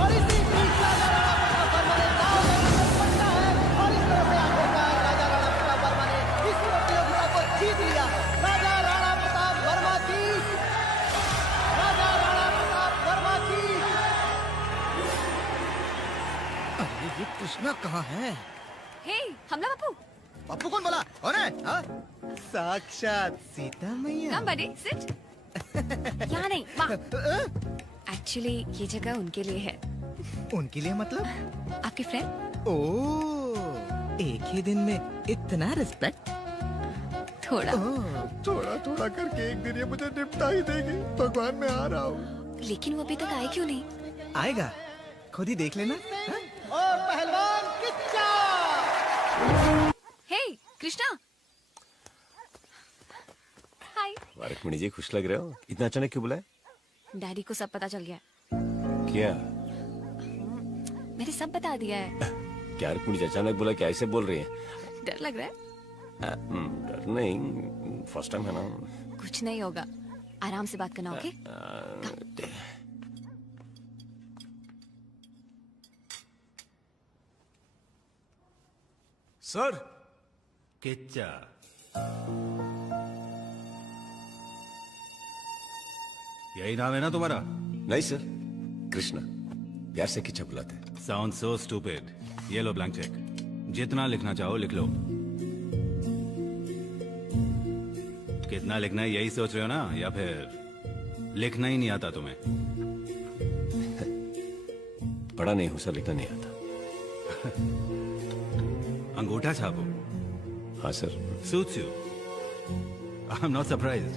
और इसी बीच राजा राणा प्रताप वर्मा ने दांव में विजय पकड़ा है और इस तरह से आखिरकार राजा राणा प्रताप वर्मा ने इस प्रतियोगिता को जीत लिया। राजा राणा प्रताप वर्मा की, राजा राणा प्रताप वर्मा की। अरे ये कृष्णा कहाँ है? हे, हमला बापू। पप्पू कौन बोला? कौन है? हाँ? साक्षात सीता मैया। Come buddy, sit. यहाँ नहीं, वहाँ। Actually, ये जगह उनके लिए है। उनके लिए मतलब? आपके फ्रेंड? ओह, एक ही दिन में इतना रिस्पेक्ट? थोड़ा। थोड़ा थोड़ा करके एक दिन ये मुझे निपटा ही देगी। भगवान मैं आ रहा हूँ। लेकिन वो अभी तक आए क्यों नहीं? आएगा, खुद ही देख लेना। और पहलवान किच्चा। हे, कृष्णा। हाय। रुक्मिणी जी खुश लग रहे हो, इतना अचानक क्यों बुलाए? डैडी को सब पता चल गया। क्या? मैंने सब बता दिया है। क्या रुक्मिणी जी अचानक बोला, क्या ऐसे बोल रही है? डर लग रहा है? डर नहीं, फर्स्ट टाइम है ना। कुछ नहीं होगा, आराम से बात करना। ओके? okay? सर किच्चा यही नाम है ना तुम्हारा? नहीं सर, कृष्णा, प्यार से किच्चा बुलाते हैं। Sound so stupid. ये लो ब्लैंक चेक, जितना लिखना चाहो लिख लो। कितना लिखना है यही सोच रहे हो ना, या फिर लिखना ही नहीं आता तुम्हें? पढ़ा नहीं हूं सर, लिखना नहीं आता। अंगूठा छापो। हाँ sir. Suits you. I am not surprised.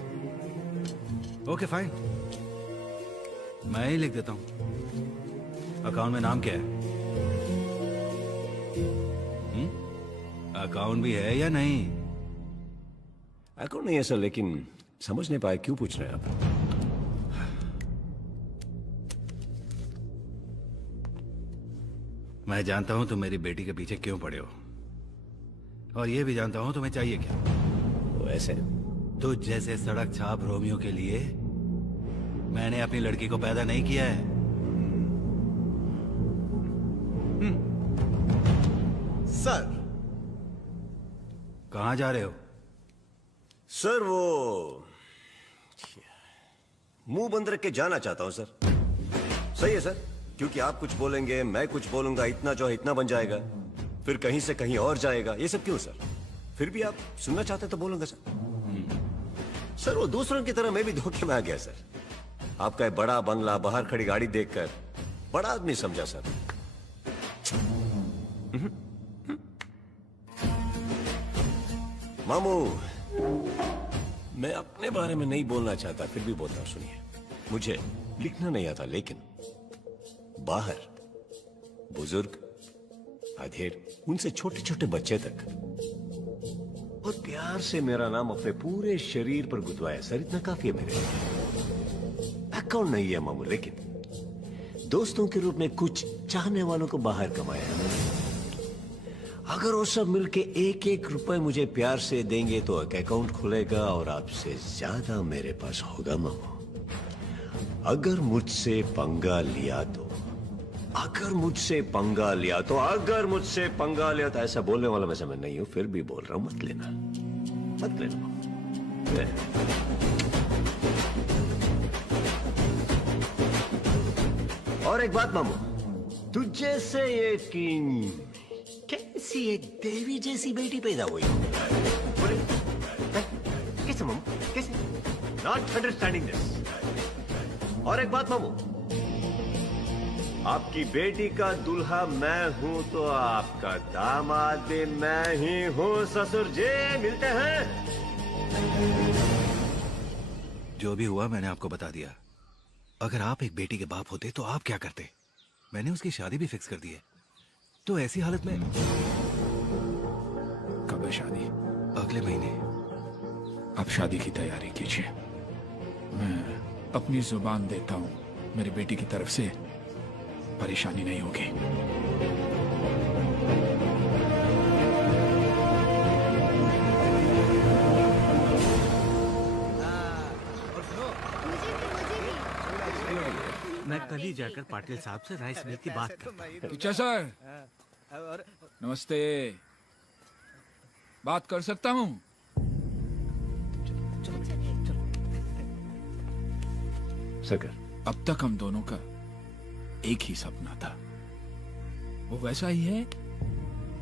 Okay fine, मैं ही लिख देता हूं। अकाउंट में नाम क्या है? अकाउंट भी है या नहीं? अकाउंट नहीं है सर, लेकिन समझ नहीं पाए क्यों पूछ रहे हैं आप? मैं जानता हूं तुम मेरी बेटी के पीछे क्यों पड़े हो, और ये भी जानता हूं तुम्हें चाहिए क्या। तो ऐसे तुझ जैसे सड़क छाप रोमियो के लिए मैंने अपनी लड़की को पैदा नहीं किया है। सर। कहां जा रहे हो? सर वो मुंह बंद रख के जाना चाहता हूं सर। सही है सर, क्योंकि आप कुछ बोलेंगे, मैं कुछ बोलूंगा, इतना जो है इतना बन जाएगा, फिर कहीं से कहीं और जाएगा। ये सब क्यों सर? फिर भी आप सुनना चाहते तो बोलूंगा सर। सर वो दूसरों की तरह मैं भी धोखे में आ गया सर। आपका एक बड़ा बंगला, बाहर खड़ी गाड़ी देखकर बड़ा आदमी समझा सर। मामू, मैं अपने बारे में नहीं बोलना चाहता, फिर भी बोलता हूं। सुनिए, मुझे लिखना नहीं आता, लेकिन बाहर बुजुर्ग, अधेड़, उनसे छोटे छोटे बच्चे तक और प्यार से मेरा नाम अपने पूरे शरीर पर गुदवाया सर। इतना काफी है मेरे लिए। अकाउंट नहीं है मामू, लेकिन दोस्तों के रूप में कुछ चाहने वालों को बाहर कमाया है मैंने। अगर वो सब मिलके एक एक रुपए मुझे प्यार से देंगे तो एक अकाउंट खुलेगा और आपसे ज्यादा मेरे पास होगा मामू। अगर मुझसे पंगा लिया तो, अगर मुझसे पंगा लिया तो, अगर मुझसे पंगा लिया तो, ऐसा बोलने वाला वैसे मैं नहीं हूं, फिर भी बोल रहा हूं, मत लेना, मत लेना। और एक बात मामू, तुझे से ये कैसी एक देवी जैसी बेटी पैदा हुई? कैसे मामू, कैसे? Not understanding this. और एक बात मामू, आपकी बेटी का दूल्हा मैं हूं तो आपका दामाद भी मैं ही हूं। ससुर जी, मिलते हैं। जो भी हुआ मैंने आपको बता दिया। अगर आप एक बेटी के बाप होते तो आप क्या करते? मैंने उसकी शादी भी फिक्स कर दी है। तो ऐसी हालत में कब है शादी? अगले महीने। आप शादी की तैयारी कीजिए। मैं अपनी जुबान देता हूं, मेरी बेटी की तरफ से परेशानी नहीं होगी। मैं कल ही जाकर पाटिल साहब से राइस मिल की बात करता हूं। अच्छा सर, नमस्ते, बात कर सकता हूं? सकर, अब तक हम दोनों का एक ही सपना था, वो वैसा ही है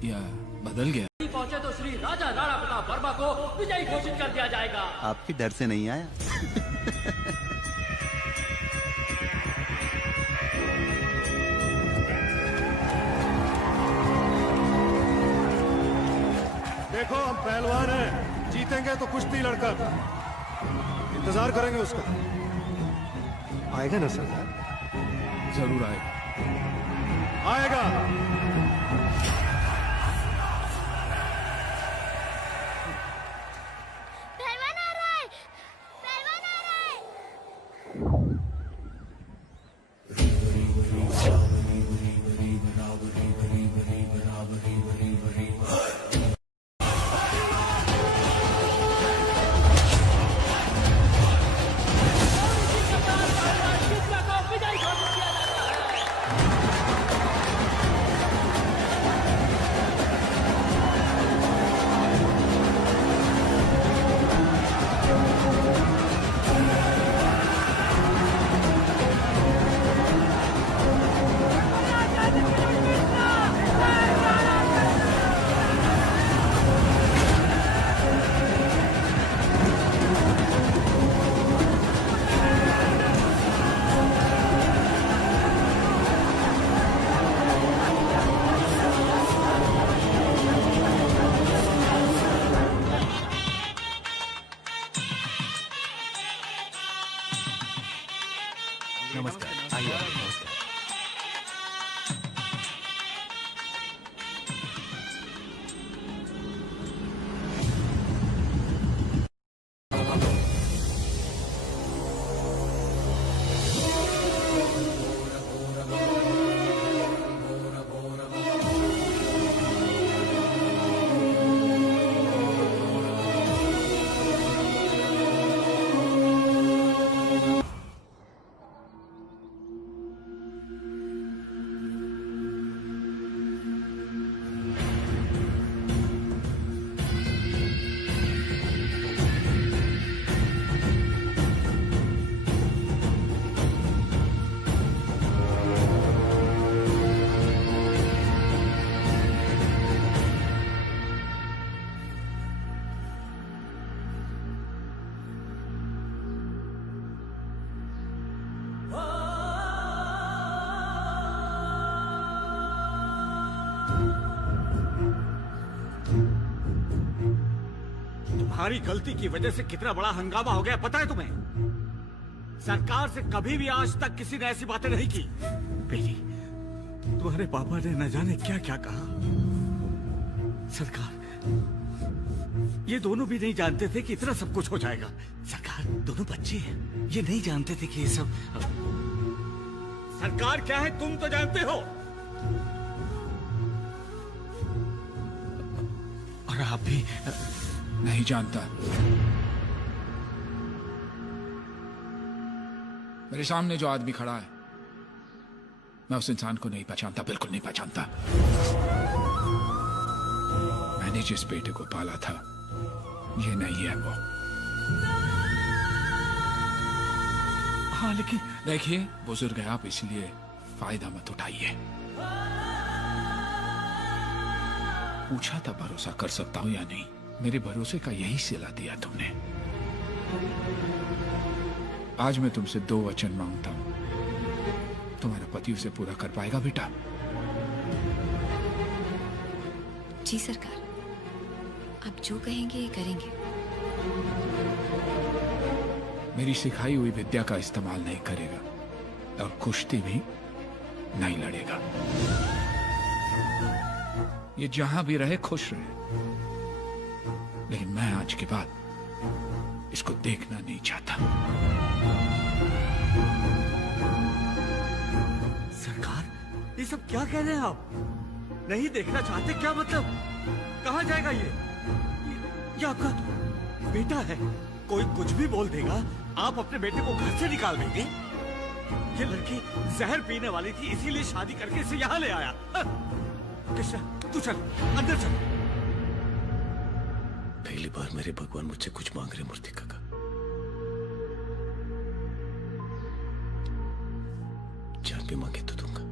या बदल गया? पहुंचे तो श्री राजा राणा प्रताप वर्मा को विजयी घोषित कर दिया जाएगा। आपके डर से नहीं आया। देखो, हम पहलवान हैं, जीतेंगे तो कुश्ती लड़कर इंतजार करेंगे उसका। आएगा ना सरदार? जरूर आएगा। आएगा। पहलवान आ रहा है, पहलवान आ रहा है। तुम्हारी गलती की वजह से कितना बड़ा हंगामा हो गया पता है तुम्हें? सरकार से कभी भी आज तक किसी ने ऐसी बातें नहीं की। बेटी, तुम्हारे पापा ने न जाने क्या क्या कहा। सरकार, ये दोनों भी नहीं जानते थे कि इतना सब कुछ हो जाएगा। सरकार, दोनों बच्चे हैं, ये नहीं जानते थे कि ये सब। सरकार क्या है तुम तो जानते हो, और आप भी नहीं जानता। मेरे सामने जो आदमी खड़ा है, मैं उस इंसान को नहीं पहचानता, बिल्कुल नहीं पहचानता। मैंने जिस बेटे को पाला था, ये नहीं है वो। हाँ लेकिन देखिए, बुजुर्ग है आप, इसलिए फायदा मत उठाइए। पूछा था भरोसा कर सकता हूं या नहीं, मेरे भरोसे का यही सिला दिया तुमने। आज मैं तुमसे 2 वचन मांगता हूं, तुम्हारा पति उसे पूरा कर पाएगा बेटा? जी सरकार, आप जो कहेंगे ये करेंगे। मेरी सिखाई हुई विद्या का इस्तेमाल नहीं करेगा और कुश्ती भी नहीं लड़ेगा। ये जहां भी रहे खुश रहे, लेकिन मैं आज के बाद इसको देखना नहीं चाहता। सरकार, ये सब क्या कह रहे हैं आप? नहीं देखना चाहते क्या मतलब? कहाँ जाएगा ये आपका बेटा है, कोई कुछ भी बोल देगा, आप अपने बेटे को घर से निकाल देंगे? ये लड़की जहर पीने वाली थी, इसीलिए शादी करके इसे यहाँ ले आया। कृष्णा, तू चल अंदर चल। पहली बार मेरे भगवान मुझसे कुछ मांग रहे मूर्ति काका। जान भी मांगे तो दूंगा।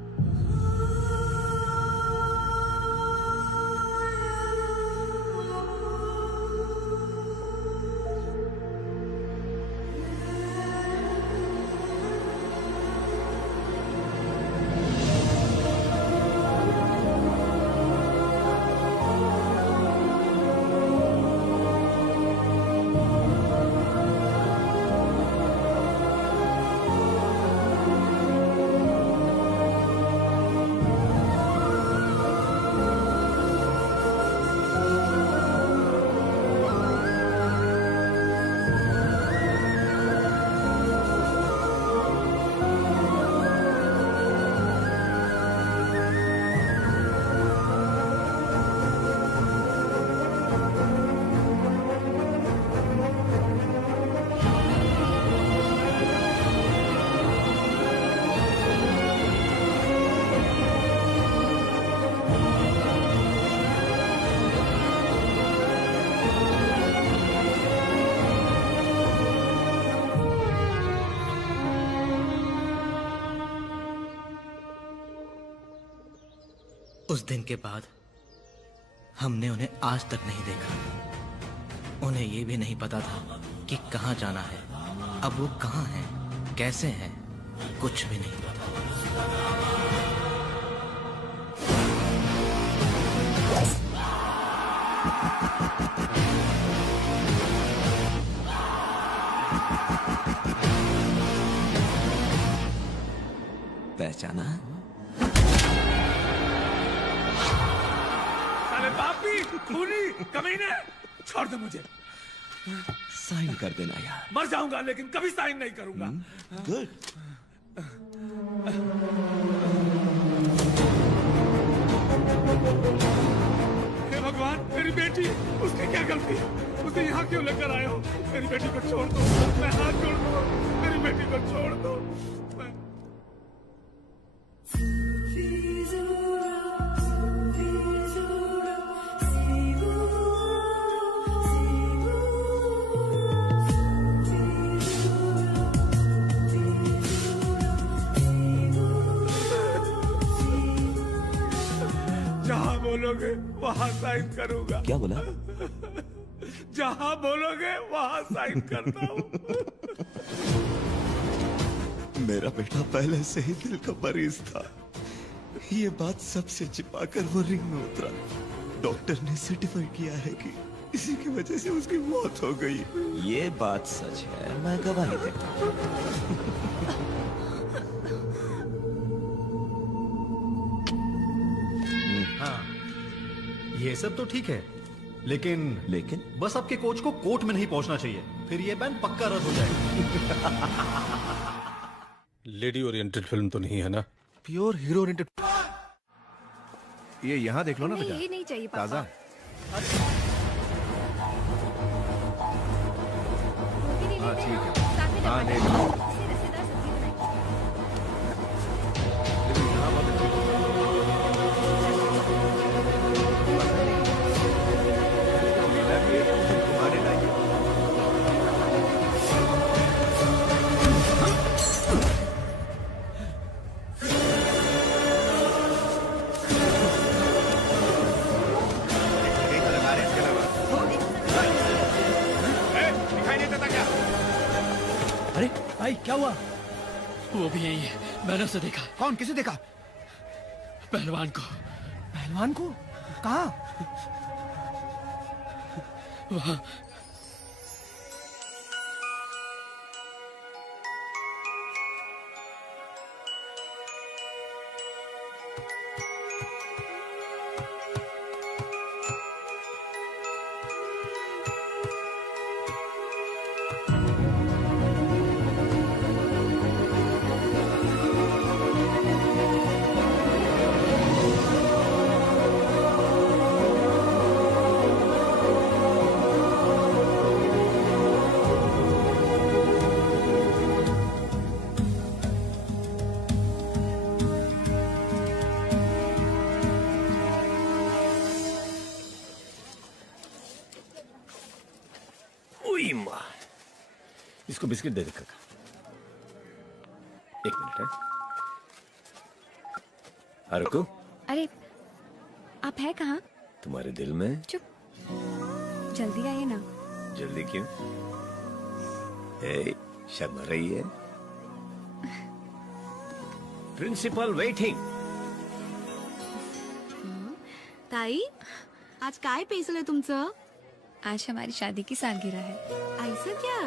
उस दिन के बाद हमने उन्हें आज तक नहीं देखा। उन्हें ये भी नहीं पता था कि कहाँ जाना है, अब वो कहाँ हैं, कैसे हैं, कुछ भी नहीं पता। पहचाना? पापी, खूनी, कमीने, छोड़ दे मुझे। साइन कर देना यार। मर जाऊंगा लेकिन कभी साइन नहीं करूंगा। गुड। हे भगवान, मेरी बेटी, उसकी क्या गलती है? उसे यहाँ क्यों लेकर आए हो? मेरी बेटी को छोड़ दो, मैं हाथ जोड़ दूंगा। मेरी बेटी को छोड़ दो। जहाँ बोलोगे वहाँ साइन करूंगा। क्या बोला? जहाँ बोलोगे वहाँ साइन करता हूँ। मेरा बेटा पहले से ही दिल का मरीज था। ये बात सबसे छिपाकर वो रिंग में उतरा। डॉक्टर ने सर्टिफाई किया है कि इसी की वजह से उसकी मौत हो गई। ये बात सच है, मैं गवाही देता हूँ। हाँ, ये सब तो ठीक है, लेकिन बस आपके कोच को कोर्ट में नहीं पहुंचना चाहिए, फिर ये बैन पक्का रद्द हो जाएगा। लेडी ओरिएंटेड फिल्म तो नहीं है ना? Pure hero oriented. ये यहाँ देख लो ना नहीं, बेटा, ये नहीं चाहिए पापा। ताजा। हाँ ठीक है, हाँ ले लो। अरे भाई क्या हुआ? वो भी यही है, मैंने उसे देखा। कौन? किसे देखा? पहलवान को। पहलवान को? कहाँ? वहाँ। इसको बिस्किट दे दे काका। एक मिनट है। हारुको, अरे आप है कहाँ? तुम्हारे दिल में। चुप, जल्दी आइए ना। जल्दी क्यों? शर्मा रही है? Principal waiting. ताई, आज काय पेसलं तुमचं? आज हमारी शादी की सालगिरह है। ऐसा क्या?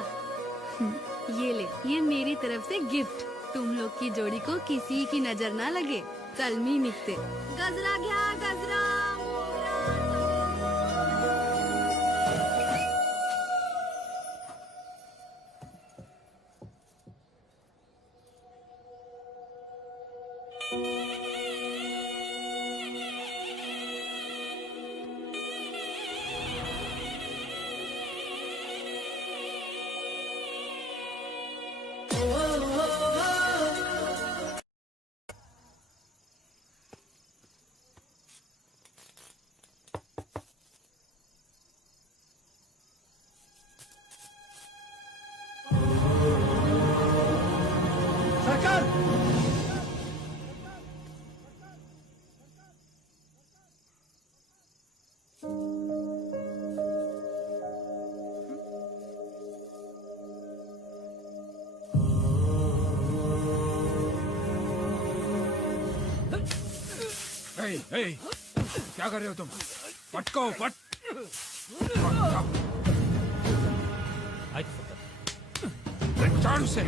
ये ले, ये मेरी तरफ से गिफ्ट। तुम लोग की जोड़ी को किसी की नजर ना लगे। चल मी निघते। गजरा घ्या, गजरा। क्या कर रहे हो तुम? पटको पट। चालू से।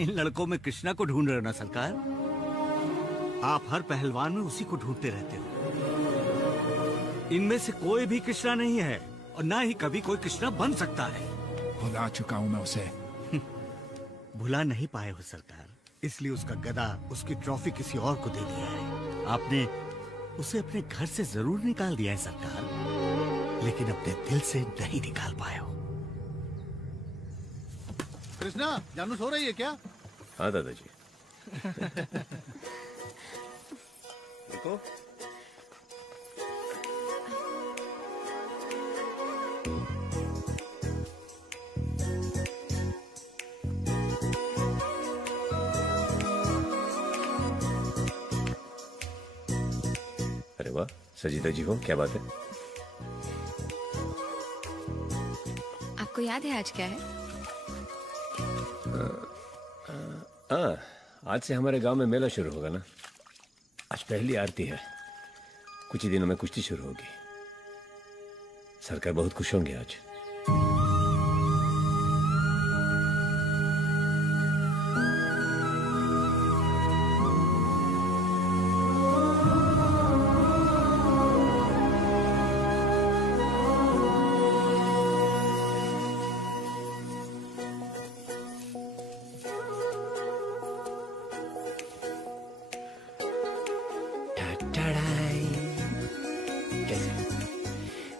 इन लड़कों में कृष्णा को ढूंढ रहे हो ना सरकार? आप हर पहलवान में उसी को ढूंढते रहते हो। इनमें से कोई भी कृष्णा नहीं है और ना ही कभी कोई कृष्णा बन सकता है। भुला चुका हूं मैं उसे। भुला नहीं पाए हो सरकार, इसलिए उसका गदा, उसकी ट्रॉफी किसी और को दे दिया है। आपने उसे अपने घर से जरूर निकाल दिया है सरकार, लेकिन अपने दिल से नहीं निकाल पाए हो। कृष्णा, जानू सो रही है क्या? हाँ दादाजी। देखो वाह, सजीदा जी हो, क्या बात है? आपको याद है आज क्या है? आज से हमारे गांव में मेला शुरू होगा ना? आज पहली आरती है, कुछ ही दिनों में कुश्ती शुरू होगी। सरकार बहुत खुश होंगे आज।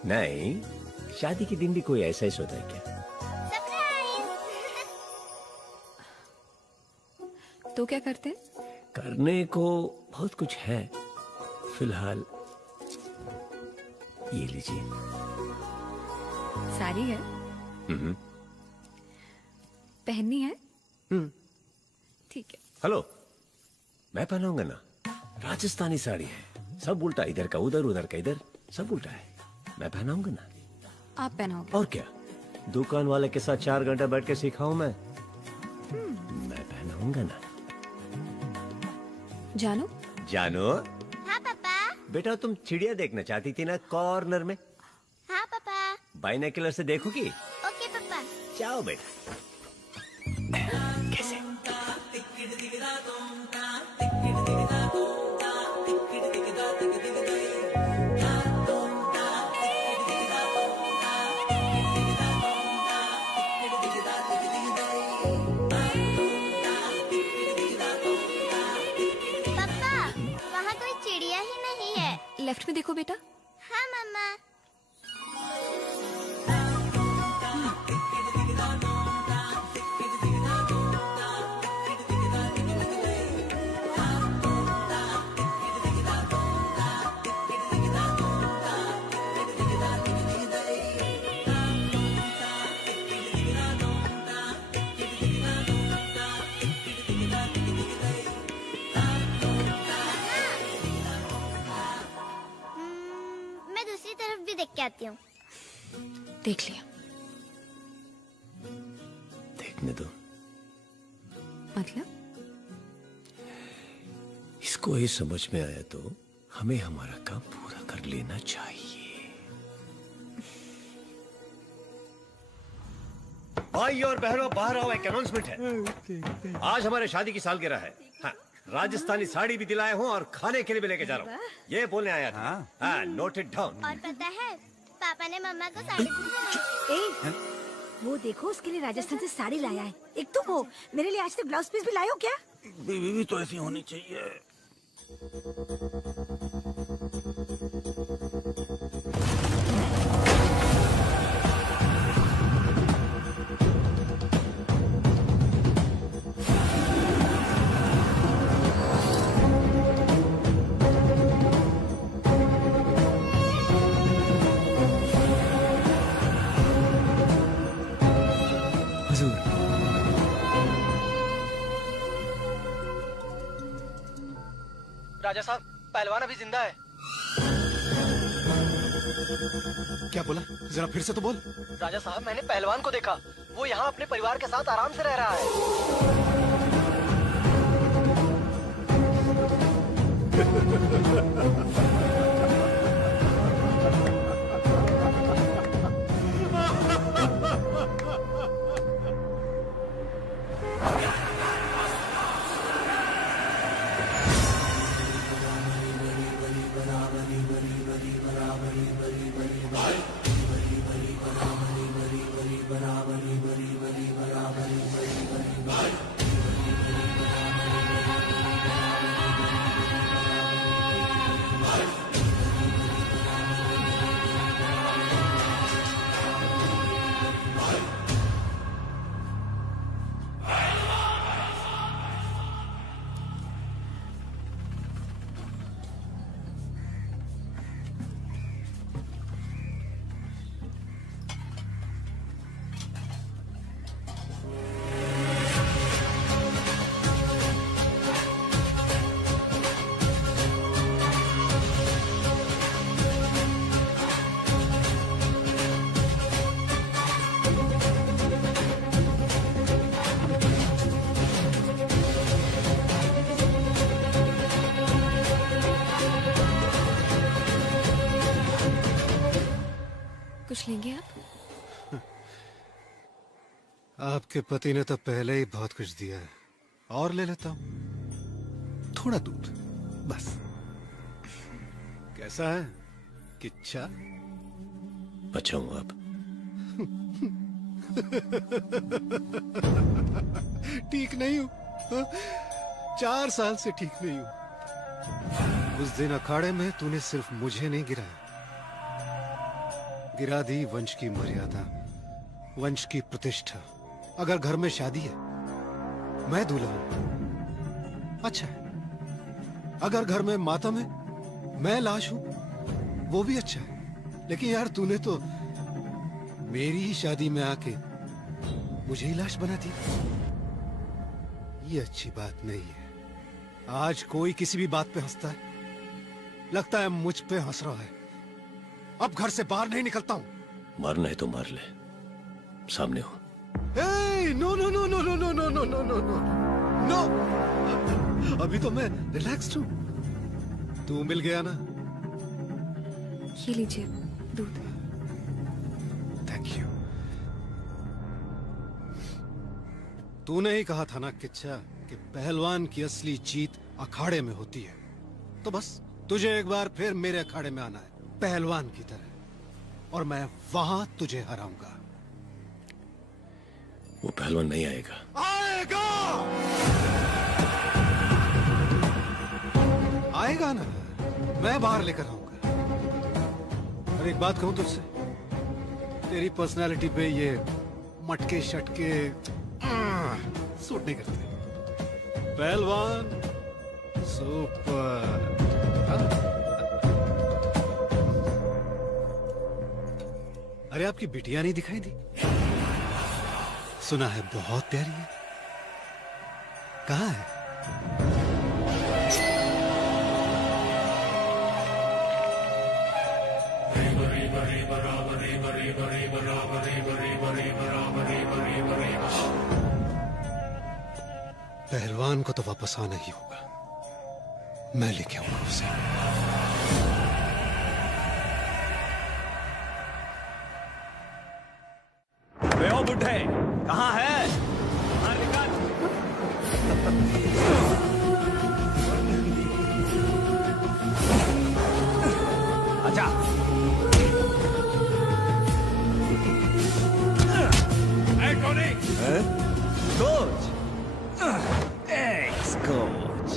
नहीं, शादी के दिन भी कोई ऐसा ही सोता है क्या? तो क्या करते हैं? करने को बहुत कुछ है। फिलहाल ये लीजिए। साड़ी है? पहननी है? ठीक है। हेलो, मैं पहनाऊंगा ना। राजस्थानी साड़ी है, सब उल्टा, इधर का उधर, उधर का इधर, सब उल्टा है। मैं पहनाऊंगा ना। आप पहनाओगे? और क्या, दुकान वाले के साथ 4 घंटा बैठ के सिखाऊं मैं? मैं पहनाऊंगा ना। जानो? जानो? हाँ पापा। बेटा तुम चिड़िया देखना चाहती थी ना कॉर्नर में? हाँ पापा। बाइनोकुलर से देखोगी? ओके पापा। जाओ बेटा। कैसे? लेफ्ट में देखो बेटा। हाँ मम्मा। आती हूँ। देख लिया। देखने दो। मतलब? इसको ये समझ में आया तो हमें हमारा काम पूरा कर लेना चाहिए। भाई और बहनों, बाहर आओ, एक अनाउंसमेंट है। आज हमारे शादी की सालगिरह है। हाँ, राजस्थानी साड़ी भी दिलाए हूँ और खाने के लिए भी लेके जा रहा हूँ। ये बोलने आया था। हाँ, नोट इट डाउन। और पता है, पापा ने मम्मा को साड़ी दी। वो देखो, उसके लिए राजस्थान से साड़ी लाया है। एक तुम हो, मेरे लिए आज तक ब्लाउज पीस भी लाए हो क्या? बीवी भी तो ऐसी होनी चाहिए। राजा साहब, पहलवान अभी जिंदा है। क्या बोला? जरा फिर से तो बोल। राजा साहब, मैंने पहलवान को देखा। वो यहाँ अपने परिवार के साथ आराम से रह रहा है। कुछ लेंगे आप? आपके पति ने तो पहले ही बहुत कुछ दिया है, और ले लेता हूं। थोड़ा दूध बस। कैसा है किच्छा? बचा हूं आप। ठीक नहीं हूं, 4 साल से ठीक नहीं हूं। उस दिन अखाड़े में तूने सिर्फ मुझे नहीं गिराया, गिरा दी वंश की मर्यादा, वंश की प्रतिष्ठा। अगर घर में शादी है, मैं दूल्हा हूं, अच्छा है। अगर घर में मातम है, मैं लाश हूं, वो भी अच्छा है। लेकिन यार तूने तो मेरी ही शादी में आके मुझे ही लाश बना दी। ये अच्छी बात नहीं है। आज कोई किसी भी बात पे हंसता है, लगता है मुझ पे हंस रहा है। अब घर से बाहर नहीं निकलता हूं। मारना है तो मार ले, सामने हो। No no no no no no no no no no no no, अभी तो मैं रिलैक्स्ड हूं। तू मिल गया ना? ये लीजिए दूध। Thank you. तूने ही कहा था ना किच्छा कि पहलवान की असली जीत अखाड़े में होती है। तो बस तुझे एक बार फिर मेरे अखाड़े में आना है, पहलवान की तरह, और मैं वहां तुझे हराऊंगा। वो पहलवान नहीं आएगा। आएगा, आएगा ना, मैं बाहर लेकर आऊंगा। और एक बात कहूं तुझसे, तेरी पर्सनालिटी पे ये मटके शटके सूट नहीं करते। पहलवान सुपर। अरे आपकी बिटिया नहीं दिखाई दी? सुना है बहुत प्यारी है। कहाँ है? पहलवान को तो वापस आना ही होगा। मैं लेके आऊंगा उसे। बे ओ बुड्ढे, कहाँ है? बाहर निकल। अच्छा। Hey, Tony! Coach, x coach,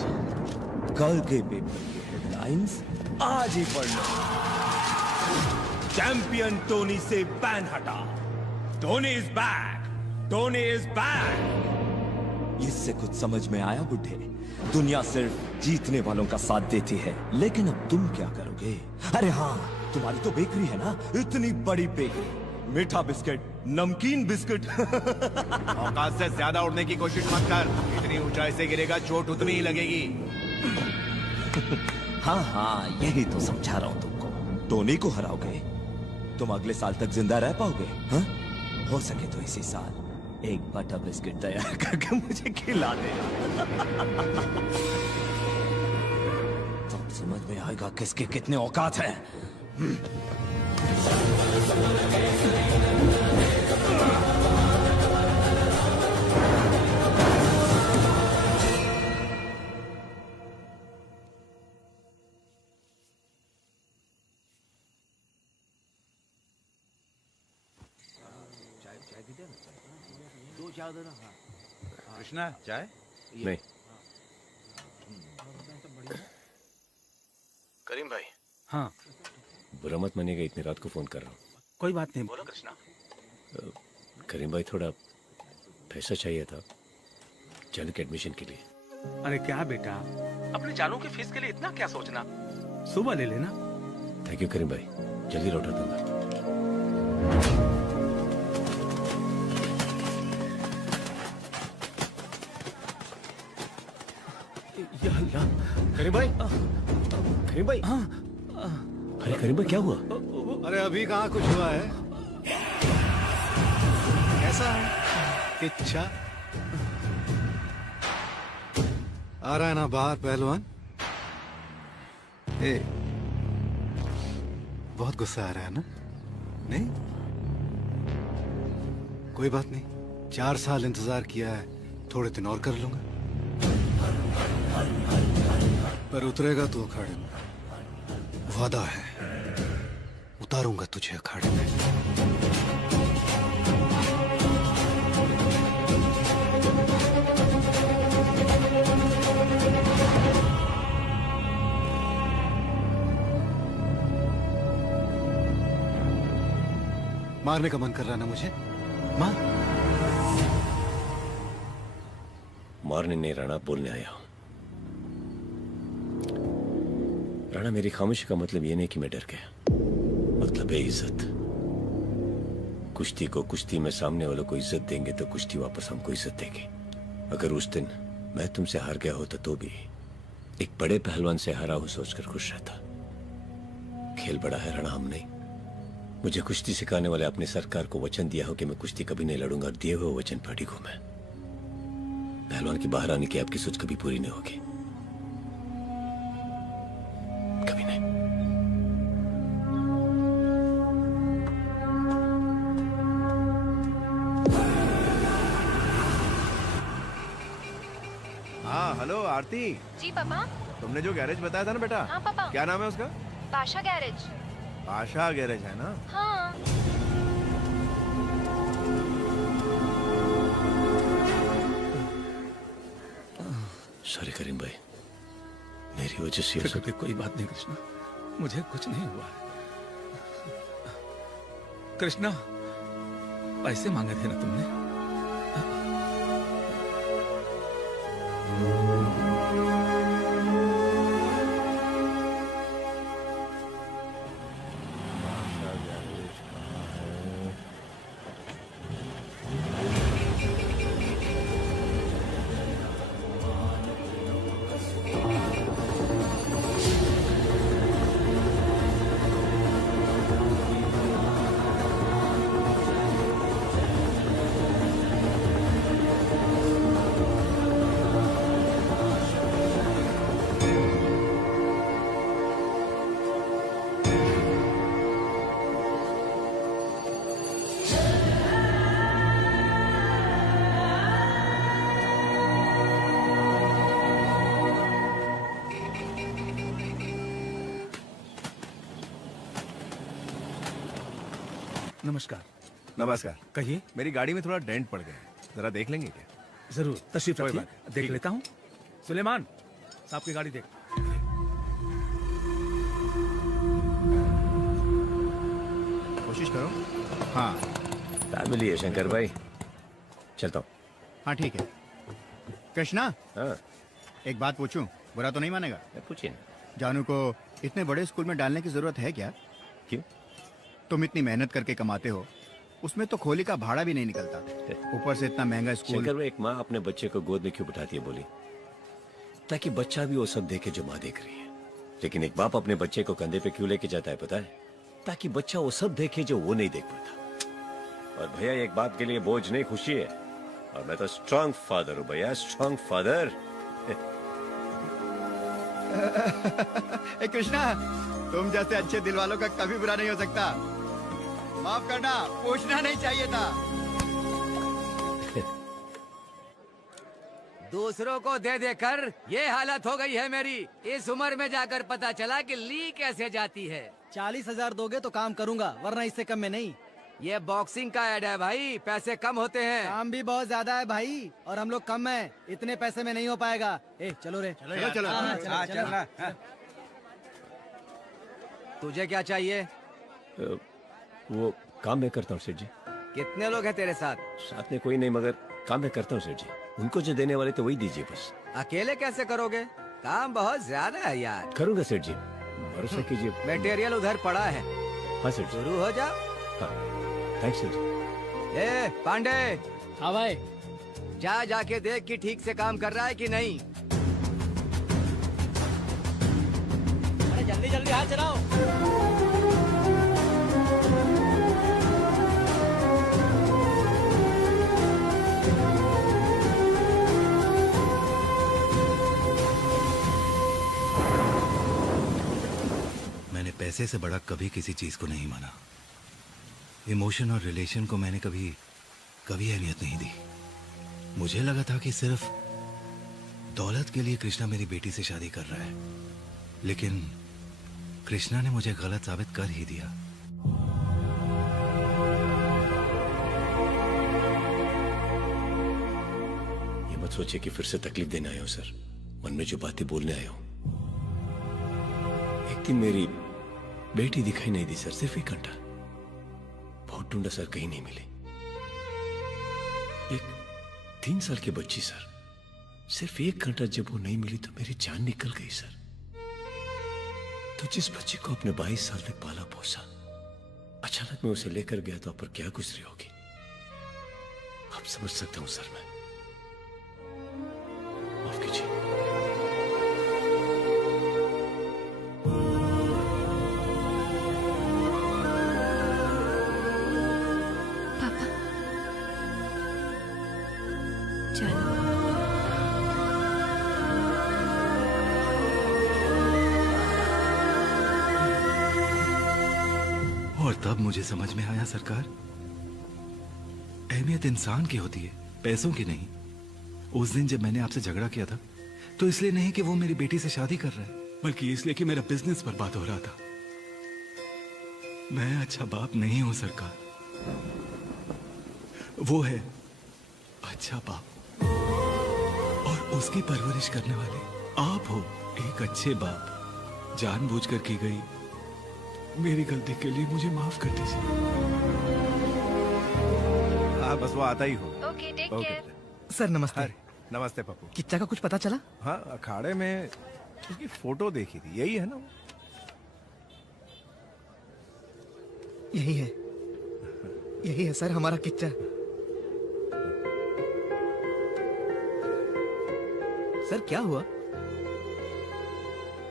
कल के पेपर की हेडलाइंस आज ही पढ़ लो। चैंपियन टोनी से बैन हटा। Tony is back, Tony is back. इससे कुछ समझ में आया बुड्ढे? दुनिया सिर्फ जीतने वालों का साथ देती है, लेकिन अब तुम क्या करोगे? अरे हाँ, तुम्हारी तो बेकरी है ना, इतनी बड़ी बेकरी, मीठा बिस्किट, नमकीन बिस्किट। औकात से ज्यादा उड़ने की कोशिश मत कर, इतनी ऊंचाई से गिरेगा चोट उतनी ही लगेगी। हाँ हाँ, यही तो समझा रहा हूँ तुमको। टोनी को हराओगे, तुम अगले साल तक जिंदा रह पाओगे? हाँ? हो सके तो इसी साल एक बटर बिस्किट तैयार करके मुझे खिला दे। तब समझ में आएगा किसके कितने औकात हैं। कृष्णा, चाय? नहीं। करीम भाई। हाँ। बुरा मत मानिएगा, इतनी रात को फोन कर रहा हूँ। कोई बात नहीं, बोलो कृष्णा। करीम भाई, थोड़ा पैसा चाहिए था जानू के एडमिशन के लिए। अरे क्या बेटा, अपने जानू की फीस के लिए इतना क्या सोचना, सुबह ले लेना। थैंक यू करीम भाई, जल्दी लौटा दूंगा। करीम भाई, करीम भाई। अरे करीम भाई, क्या हुआ? अरे अभी कहाँ कुछ हुआ है। कैसा है किच्छा? आ रहा है ना बाहर पहलवान? बहुत गुस्सा आ रहा है ना? नहीं? कोई बात नहीं, 4 साल इंतजार किया है, थोड़े दिन और कर लूंगा। पर उतरेगा तो अखाड़े में, वादा है, उतारूंगा तुझे अखाड़े में। मारने का मन कर रहा ना मुझे? मार। मारने नहीं राणा, बोलने आया हूं। राणा, मेरी खामोशी का मतलब ये नहीं कि मैं डर गया, मतलब है इज्जत। कुश्ती को कुश्ती में सामने वालों को इज्जत देंगे तो कुश्ती वापस हमको इज्जत देगी। अगर उस दिन मैं तुमसे हार गया होता तो भी एक बड़े पहलवान से हारा हूं सोचकर खुश रहता। खेल बड़ा है राणा, हम नहीं। मुझे कुश्ती सिखाने वाले अपने सरकार को वचन दिया हो कि मैं कुश्ती कभी नहीं लड़ूंगा, और दिए हुए वचन पर अडिग हूं मैं। पहलवान की बाहर आने की आपकी सोच कभी पूरी नहीं होगी, कभी नहीं। हाँ हेलो आरती। जी पापा। तुमने जो गैरेज बताया था ना बेटा। हाँ पापा। क्या नाम है उसका? पाशा गैरेज। पाशा गैरेज है ना? हाँ। सॉरी करीम भाई, मेरी वजह से फिक्र की कोई बात नहीं कृष्णा, मुझे कुछ नहीं हुआ है। कृष्णा, पैसे मांगे थे ना तुमने? नमस्कार। नमस्कार। कहिए। मेरी गाड़ी में थोड़ा डेंट पड़ गया है, जरा देख लेंगे क्या? जरूर, तशरीफ कोई रखिए, बात देख लेता हूँ। सुलेमान, साहब की गाड़ी देख। कोशिश करो। हाँ फैमिली है शंकर भाई, चलता हूँ। हाँ ठीक है। कृष्णा, हाँ एक बात पूछूं, बुरा तो नहीं मानेगा? पूछिए। जानू को इतने बड़े स्कूल में डालने की जरूरत है क्या? क्यों? तुम इतनी मेहनत करके कमाते हो, उसमें तो खोली का भाड़ा भी नहीं निकलता, ऊपर से इतना महंगा स्कूल। शंकर भाई, एक माँ अपने बच्चे को गोद में क्यों बिठाती है बोली? ताकि बच्चा भी वो सब देखे जो माँ देख रही है। लेकिन एक बाप अपने बच्चे को कंधे पे क्यों लेके जाता है पता है? ताकि बच्चा वो सब देखे जो वो नहीं देख पाता। और भैया एक बात के लिए बोझ नहीं, खुशी है। और मैं तो स्ट्रॉन्ग फादर हूँ भैया, स्ट्रॉन्ग फादर। कृष्णा, तुम जैसे अच्छे दिल वालों का कभी बुरा नहीं हो सकता। माफ करना, पूछना नहीं चाहिए था। दूसरों को दे देकर ये हालत हो गई है मेरी। इस उम्र में जाकर पता चला कि ली कैसे जाती है। 40,000 दोगे तो काम करूंगा, वरना इससे कम में नहीं। ये बॉक्सिंग का ऐड है भाई, पैसे कम होते हैं। काम भी बहुत ज्यादा है भाई, और हम लोग कम हैं, इतने पैसे में नहीं हो पाएगा। ए चलो रे, चलो चलो। हाँ, चलना। तुझे क्या चाहिए? वो काम मैं करता हूँ सेठ जी। कितने लोग हैं तेरे साथ? साथ में कोई नहीं, मगर काम मैं करता हूँ सेठ जी। उनको जो देने वाले तो वही दीजिए बस। अकेले कैसे करोगे? काम बहुत ज्यादा है यार। करूंगा सेठ जी, भरोसा कीजिए। मटेरियल उधर पड़ा है। हाँ सेठ जी। शुरू हो जा। हाँ थैंक्स सेठ जी। ए पांडे। हाँ भाई। जाके देख कि ठीक से काम कर रहा है कि नहीं। अरे जल्दी जल्दी हाथ चलाओ। मैंने पैसे से बड़ा कभी किसी चीज को नहीं माना। इमोशन और रिलेशन को मैंने कभी कभी अहमियत नहीं दी। मुझे लगा था कि सिर्फ दौलत के लिए कृष्णा मेरी बेटी से शादी कर रहा है, लेकिन कृष्णा ने मुझे गलत साबित कर ही दिया। ये मत सोचिए कि फिर से तकलीफ देने आया हूं सर। मन में जो बातें बोलने आया हूं। एक दिन मेरी बेटी दिखाई नहीं दी सर, सिर्फ 1 घंटा। बहुत ढूंढा सर, कहीं नहीं मिली। एक 3 साल की बच्ची सर, सिर्फ 1 घंटा जब वो नहीं मिली तो मेरी जान निकल गई सर। तो जिस बच्ची को अपने 22 साल तक पाला पोसा, अचानक मैं उसे लेकर गया तो आप पर क्या गुजरी होगी आप समझ सकता हूं सर। मैं माफ कीजिए। और तब मुझे समझ में आया सरकार, अहमियत इंसान की होती है, पैसों की नहीं। उस दिन जब मैंने आपसे झगड़ा किया था तो इसलिए नहीं कि वो मेरी बेटी से शादी कर रहा है, बल्कि इसलिए कि मेरा बिजनेस बर्बाद हो रहा था। मैं अच्छा बाप नहीं हूं सरकार, वो है अच्छा बाप, और उसकी परवरिश करने वाले आप हो एक अच्छे बाप। जानबूझकर की गई मेरी गलती के लिए मुझे माफ कर दीजिए। हाँ बस वो आता ही हो। Okay, take care. सर नमस्ते। नमस्ते पप्पू। किच्चा का कुछ पता चला? हाँ, अखाड़े में उसकी फोटो देखी थी, यही है ना? यही है सर हमारा किच्चा। सर क्या हुआ?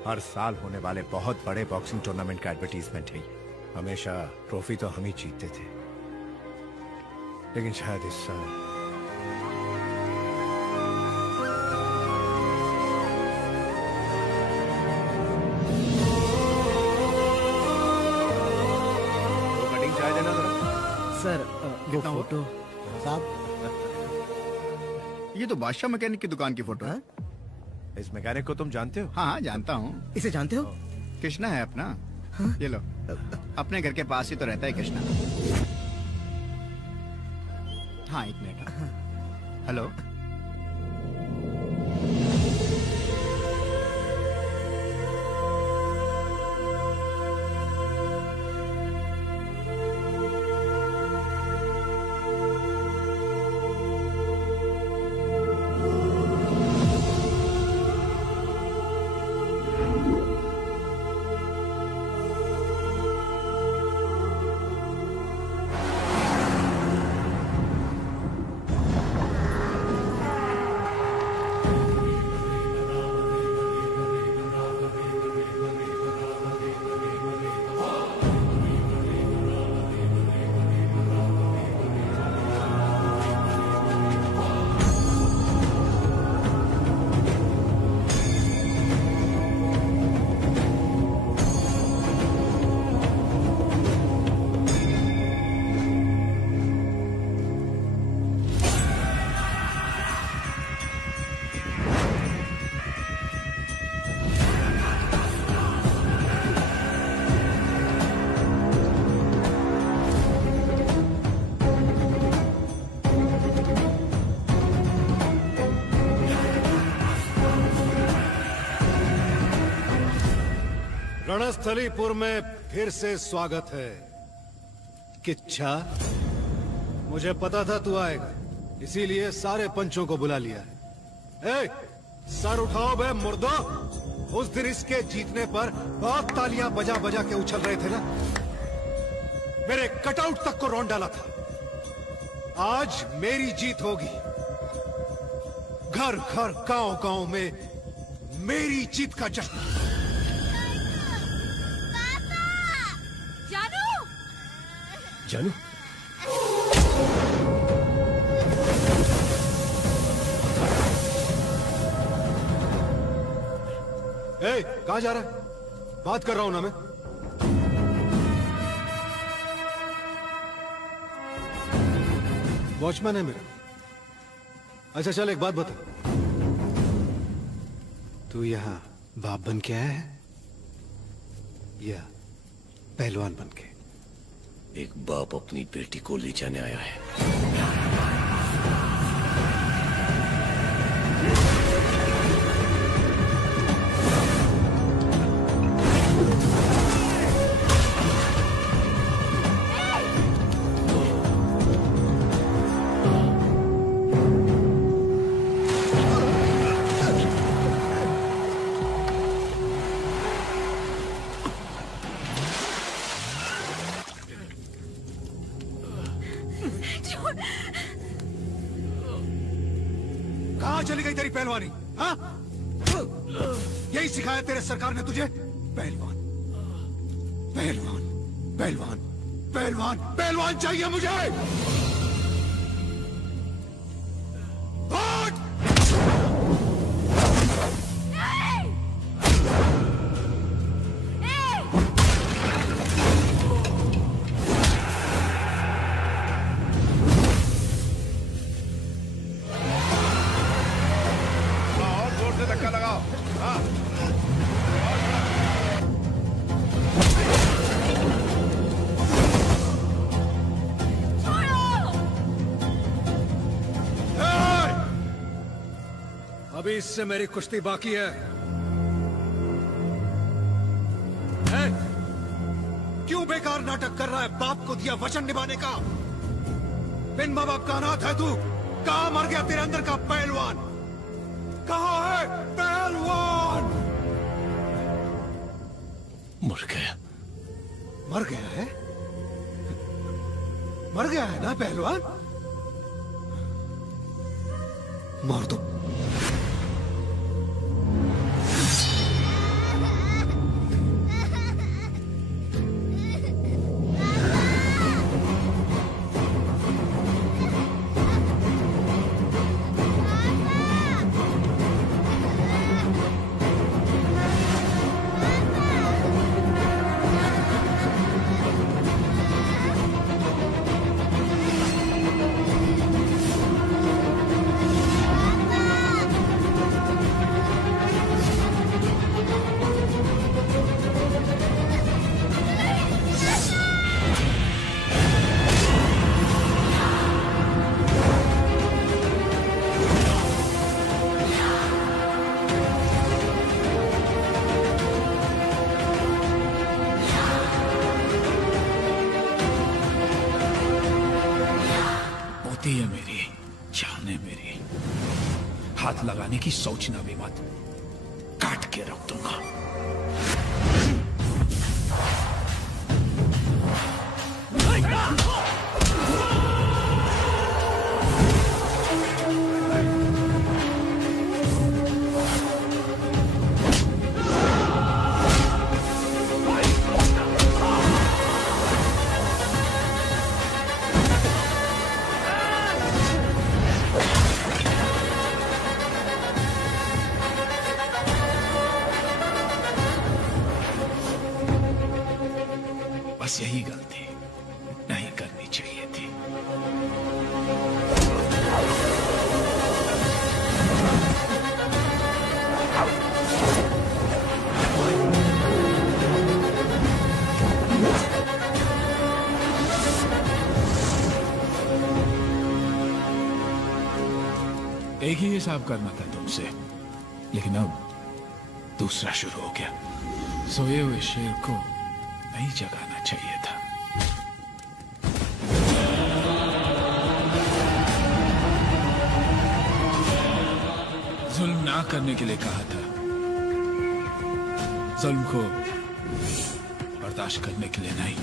हर साल होने वाले बहुत बड़े बॉक्सिंग टूर्नामेंट का एडवर्टीजमेंट है ये। हमेशा ट्रॉफी तो हम ही जीतते थे, लेकिन शायद इस साल कटिंग चाय देना जरा। सर वो फोटो साहब, ये तो बादशाह मैकेनिक की दुकान की फोटो है। इस मैकेनिक को तुम जानते हो? हाँ, जानता हूँ। इसे जानते हो? कृष्णा है अपना। ये लो, अपने घर के पास ही तो रहता है कृष्णा। हाँ, 1 मिनट। हेलो, रणस्थलीपुर में फिर से स्वागत है। किच्छा, मुझे पता था तू आएगा, इसीलिए सारे पंचों को बुला लिया है। ए, सर उठाओ बे मुर्दो। उस दिन इसके जीतने पर बहुत तालियां बजा बजा के उछल रहे थे ना, मेरे कटआउट तक को रौंद डाला था। आज मेरी जीत होगी। घर घर गांव गांव में मेरी जीत का जश्न। जानू, ए, कहां जा रहा है? बात कर रहा हूं ना मैं। वॉचमैन है मेरा। अच्छा चल एक बात बता, तू यहाँ बाप बन के आया है या पहलवान बन के? एक बाप अपनी बेटी को ले जाने आया है। कहाँ चली गई तेरी पहलवानी? हाँ? यही सिखाया तेरे सरकार ने तुझे? पहलवान पहलवान पहलवान पहलवान पहलवान चाहिए मुझे। अभी इससे मेरी कुश्ती बाकी है। क्यों बेकार नाटक कर रहा है? बाप को दिया वचन निभाने का। बिन माँ बाप का अनाथ है तू। कहाँ मर गया तेरे अंदर का पहलवान? कहाँ है पहलवान? मर गया। मर गया है? मर गया है ना पहलवान? मार दो। है मेरी, जान है मेरी। हाथ लगाने की सोचना भी मत, काट के रख दूंगा। बस यही गलती नहीं करनी चाहिए थी। एक ही हिसाब करना था तुमसे, लेकिन अब दूसरा शुरू हो गया। सोए हुए शेर को नहीं जगाना चाहिए था। जुल्म ना करने के लिए कहा था, जुल्म को बर्दाश्त करने के लिए नहीं।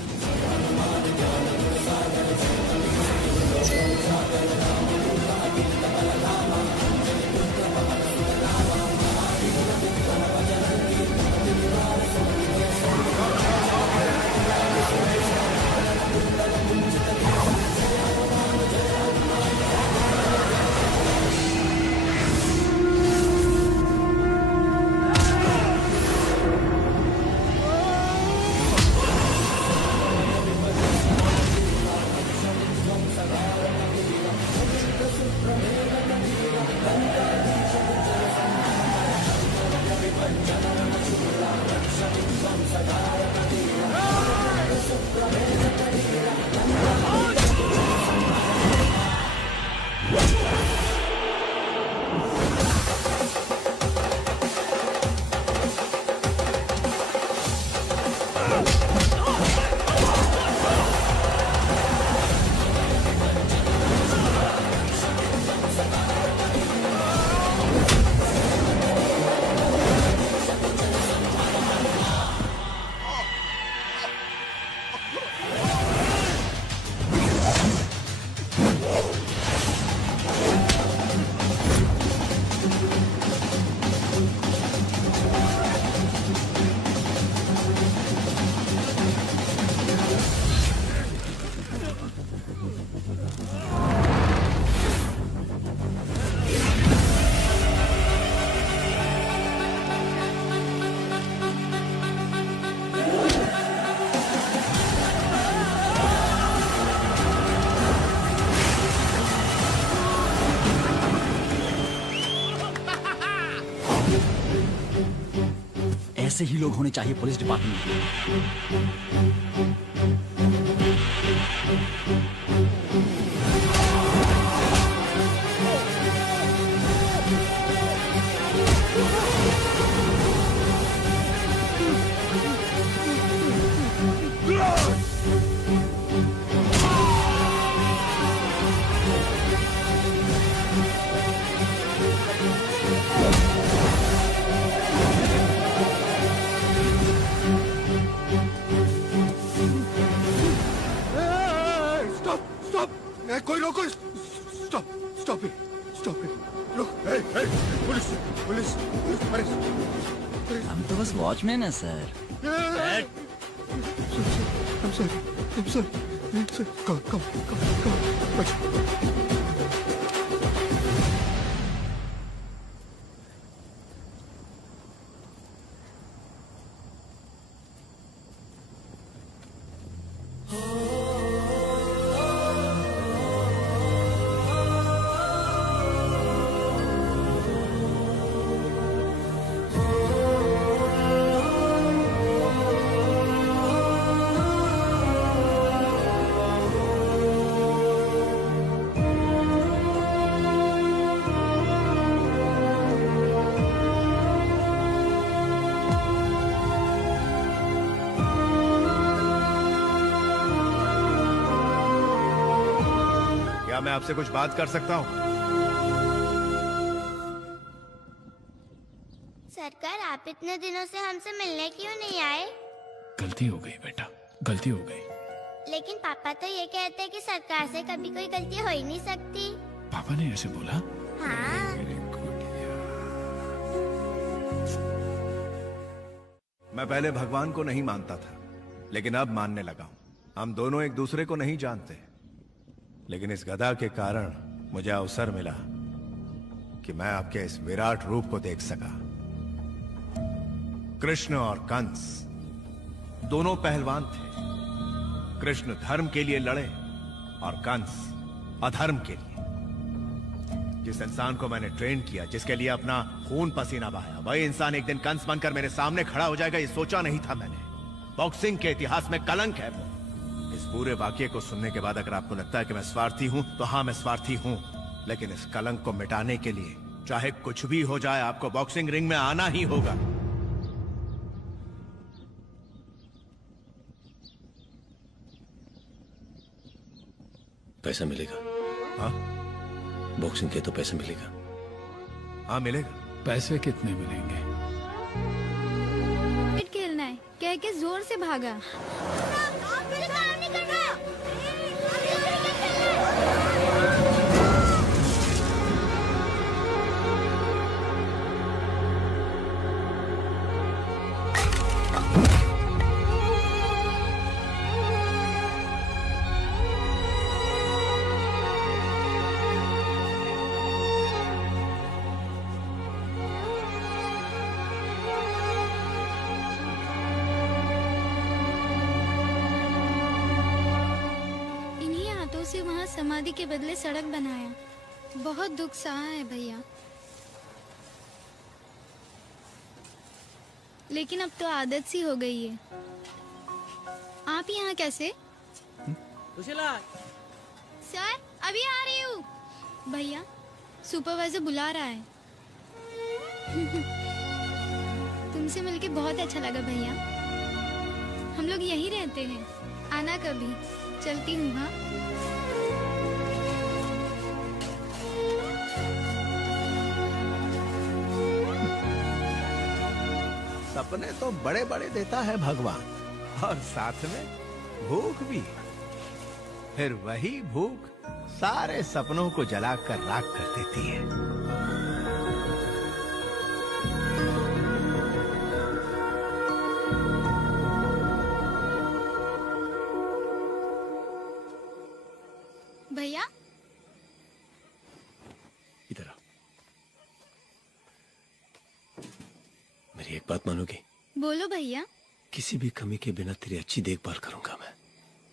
ऐसे ही लोग होने चाहिए पुलिस डिपार्टमेंट कोई रोको, stop stop it, stop it, रुक, पुलिस पुलिस पुलिस। हम तो बस वॉचमैन है सर। I'm sorry. Come. क्या मैं आपसे कुछ बात कर सकता हूँ? सरकार, आप इतने दिनों से हमसे मिलने क्यों नहीं आए? गलती हो गई बेटा, गलती हो गई। लेकिन पापा तो ये कहते हैं कि सरकार से कभी कोई गलती हो ही नहीं सकती। पापा ने ऐसे बोला? हाँ। मैं पहले भगवान को नहीं मानता था, लेकिन अब मानने लगा हूं। हम दोनों एक दूसरे को नहीं जानते, लेकिन इस गदा के कारण मुझे अवसर मिला कि मैं आपके इस विराट रूप को देख सका। कृष्ण और कंस दोनों पहलवान थे। कृष्ण धर्म के लिए लड़े और कंस अधर्म के लिए। जिस इंसान को मैंने ट्रेन किया, जिसके लिए अपना खून पसीना बहाया, वही इंसान एक दिन कंस बनकर मेरे सामने खड़ा हो जाएगा, ये सोचा नहीं था मैंने। बॉक्सिंग के इतिहास में कलंक है वो। इस पूरे वाक्य को सुनने के बाद अगर आपको लगता है कि मैं स्वार्थी हूं, तो हाँ, मैं स्वार्थी हूं, लेकिन इस कलंक को मिटाने के लिए चाहे कुछ भी हो जाए, आपको बॉक्सिंग रिंग में आना ही होगा। पैसा मिलेगा? हाँ, बॉक्सिंग के तो पैसा मिलेगा। हाँ मिलेगा। पैसे कितने मिलेंगे? क्रिकेट खेलना है कह के जोर से भागा। वहाँ समाधि के बदले सड़क बनाया। बहुत दुख सहा है भैया, लेकिन अब तो आदत सी हो गई है। आप यहाँ कैसे? सुशीला। सर, अभी आ रही हूँ। भैया, सुपरवाइजर बुला रहा है। तुमसे मिलके बहुत अच्छा लगा भैया। हम लोग यहीं रहते हैं, आना कभी। चलती हूँ। हाँ, सपने तो बड़े बड़े देता है भगवान, और साथ में भूख भी। फिर वही भूख सारे सपनों को जलाकर राख कर देती है। भैया, इधर आओ। मेरी एक बात मानोगी? बोलो भैया। किसी भी कमी के बिना तेरी अच्छी देखभाल करूंगा मैं।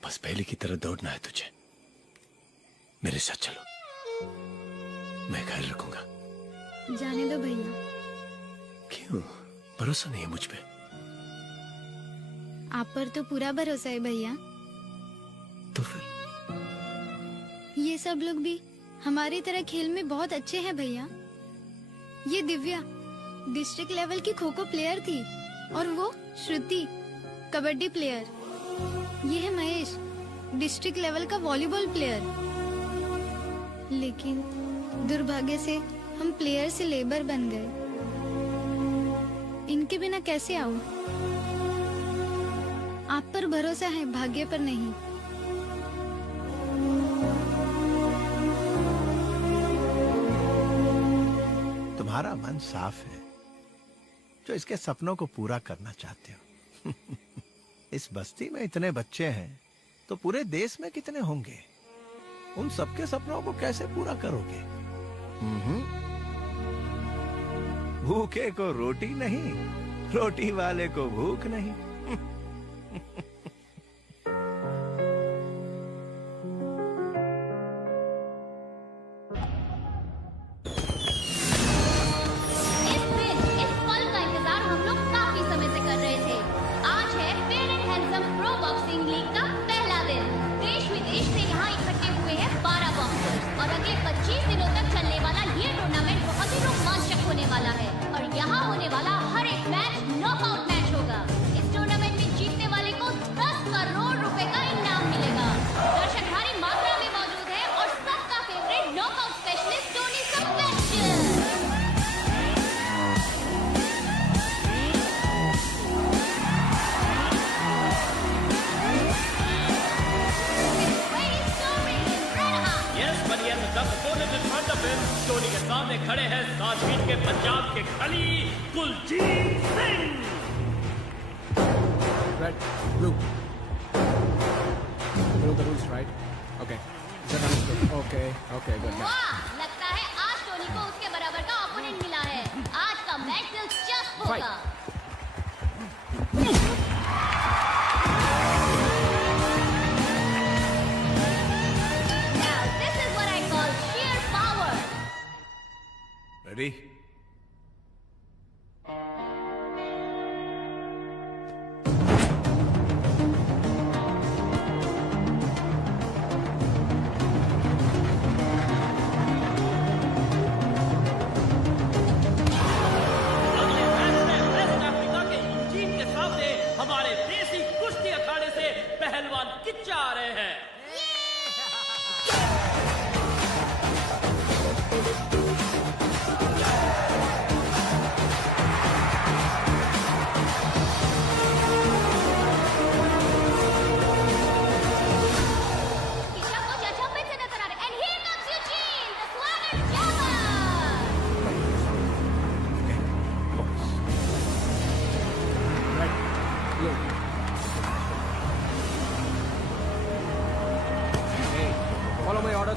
बस पहले की तरह दौड़ना है तुझे। मेरे साथ चलो, मैं ख्याल रखूंगा। जाने दो भैया। क्यों? भरोसा नहीं है मुझ पे? आप पर तो पूरा भरोसा है भैया। तो फिर ये सब लोग भी हमारी तरह खेल में बहुत अच्छे हैं भैया। ये दिव्या डिस्ट्रिक्ट लेवल की खो खो प्लेयर थी और वो श्रुति कबड्डी प्लेयर। ये है महेश डिस्ट्रिक्ट लेवल का वॉलीबॉल प्लेयर। लेकिन दुर्भाग्य से हम प्लेयर से लेबर बन गए। इनके बिना कैसे आऊं? आप पर भरोसा है, भाग्य पर नहीं। तुम्हारा मन साफ है जो इसके सपनों को पूरा करना चाहते हो। इस बस्ती में इतने बच्चे हैं तो पूरे देश में कितने होंगे? उन सबके सपनों को कैसे पूरा करोगे? भूखे को रोटी नहीं, रोटी वाले को भूख नहीं।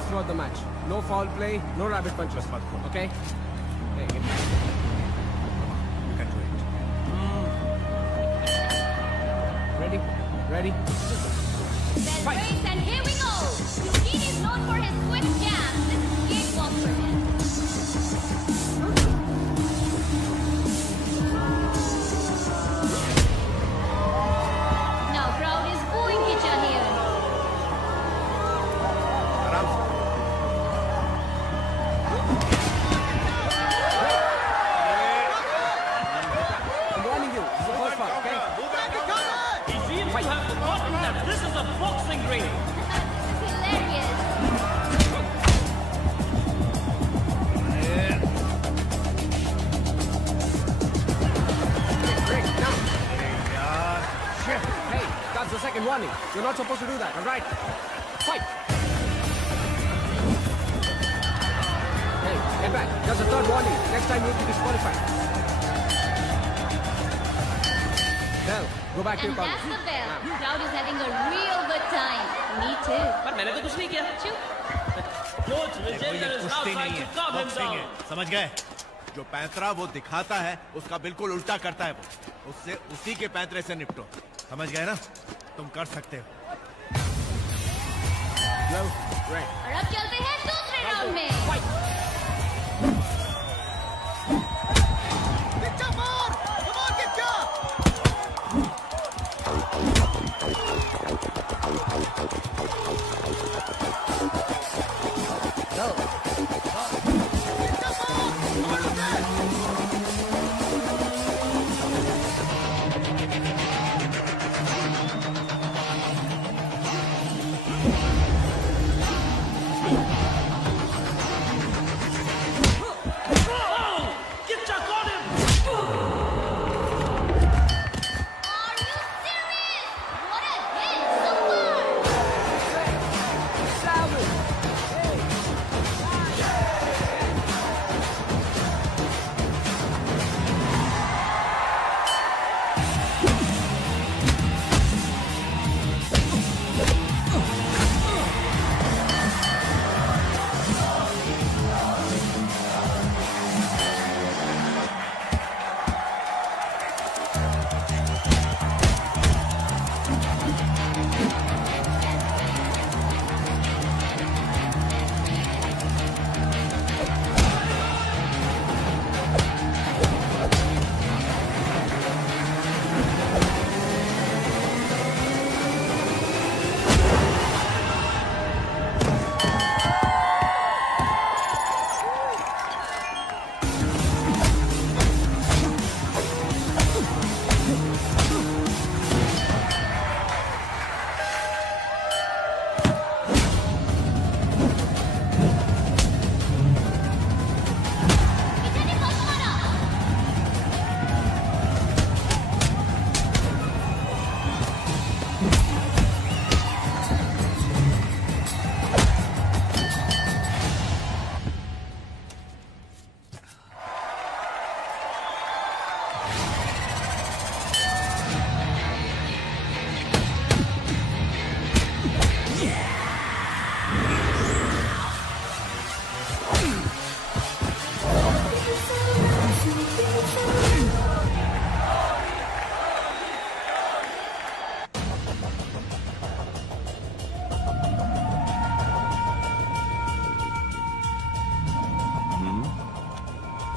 Throughout the match. No foul play, no rabbit punches. Okay? Hey, get back. You can do it. Ready? Ready? Fight! And here we go! Eugene is known for his quick jabs. This is cakewalk for him. Now crowd is booing Kicha here. Boxing ring. This is hilarious. Break now. Hey, that's the second warning. You're not supposed to do that. All right. Fight. Hey, get back. That's the third warning. Next time you'll be disqualified. Well, go back to your corner. That's the bell. Crowd is having a real good time. Me too. पर मैंने तो कुछ नहीं किया. Coach Vijender is now trying to calm him down. समझ गए? जो पैंतरा वो दिखाता है उसका बिल्कुल उल्टा करता है वो. उससे उसी के पैंतरे से निपटो. समझ गए ना? तुम कर सकते हो. और अब चलते हैं दूसरे राउंड में. मार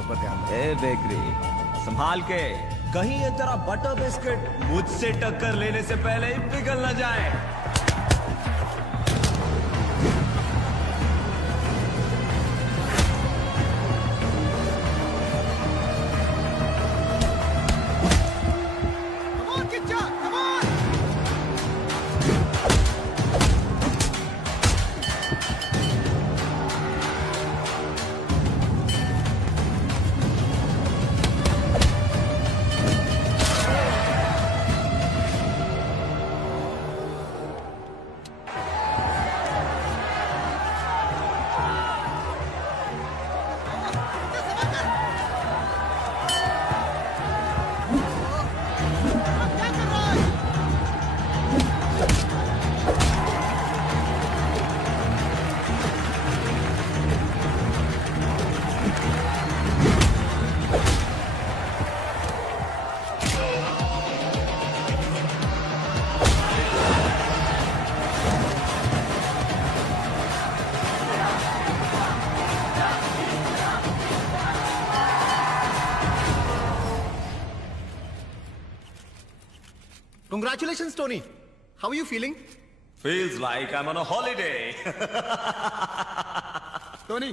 पर ध्यान दे। ए बेकरी, संभाल के, कहीं ये तेरा बटर बिस्किट मुझसे टक्कर लेने से पहले ही पिघल न जाए। Congratulations, Tony. How are you feeling? Feels like I'm on a holiday. Tony,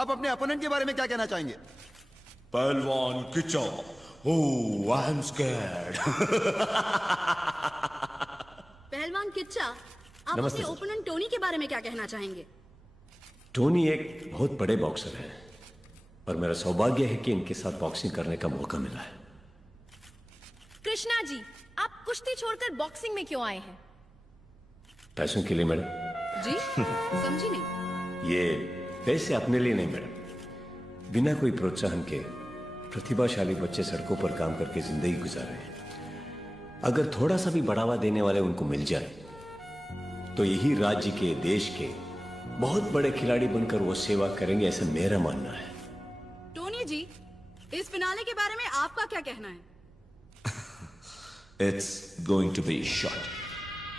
आप अपने अपोनेंट के बारे में क्या कहना चाहेंगे? पहलवान किचा, oh, I'm scared. पहलवान किच्चा, आप नमस्ते अपने सर। ओपोनेंट टोनी के बारे में क्या कहना चाहेंगे? टोनी एक बहुत बड़े बॉक्सर है और मेरा सौभाग्य है कि इनके साथ बॉक्सिंग करने का मौका मिला है। कृष्णा जी, आप कुश्ती छोड़कर बॉक्सिंग में क्यों आए हैं? पैसों के लिए मैडम। जी, समझी नहीं। ये पैसे अपने लिए नहीं मैडम, बिना कोई प्रोत्साहन के प्रतिभाशाली बच्चे सड़कों पर काम करके जिंदगी गुजार रहे हैं। अगर थोड़ा सा भी बढ़ावा देने वाले उनको मिल जाए तो यही राज्य के, देश के बहुत बड़े खिलाड़ी बनकर वो सेवा करेंगे, ऐसा मेरा मानना है। टोनी जी, इस फिनाले के बारे में आपका क्या कहना है? It's going to be short,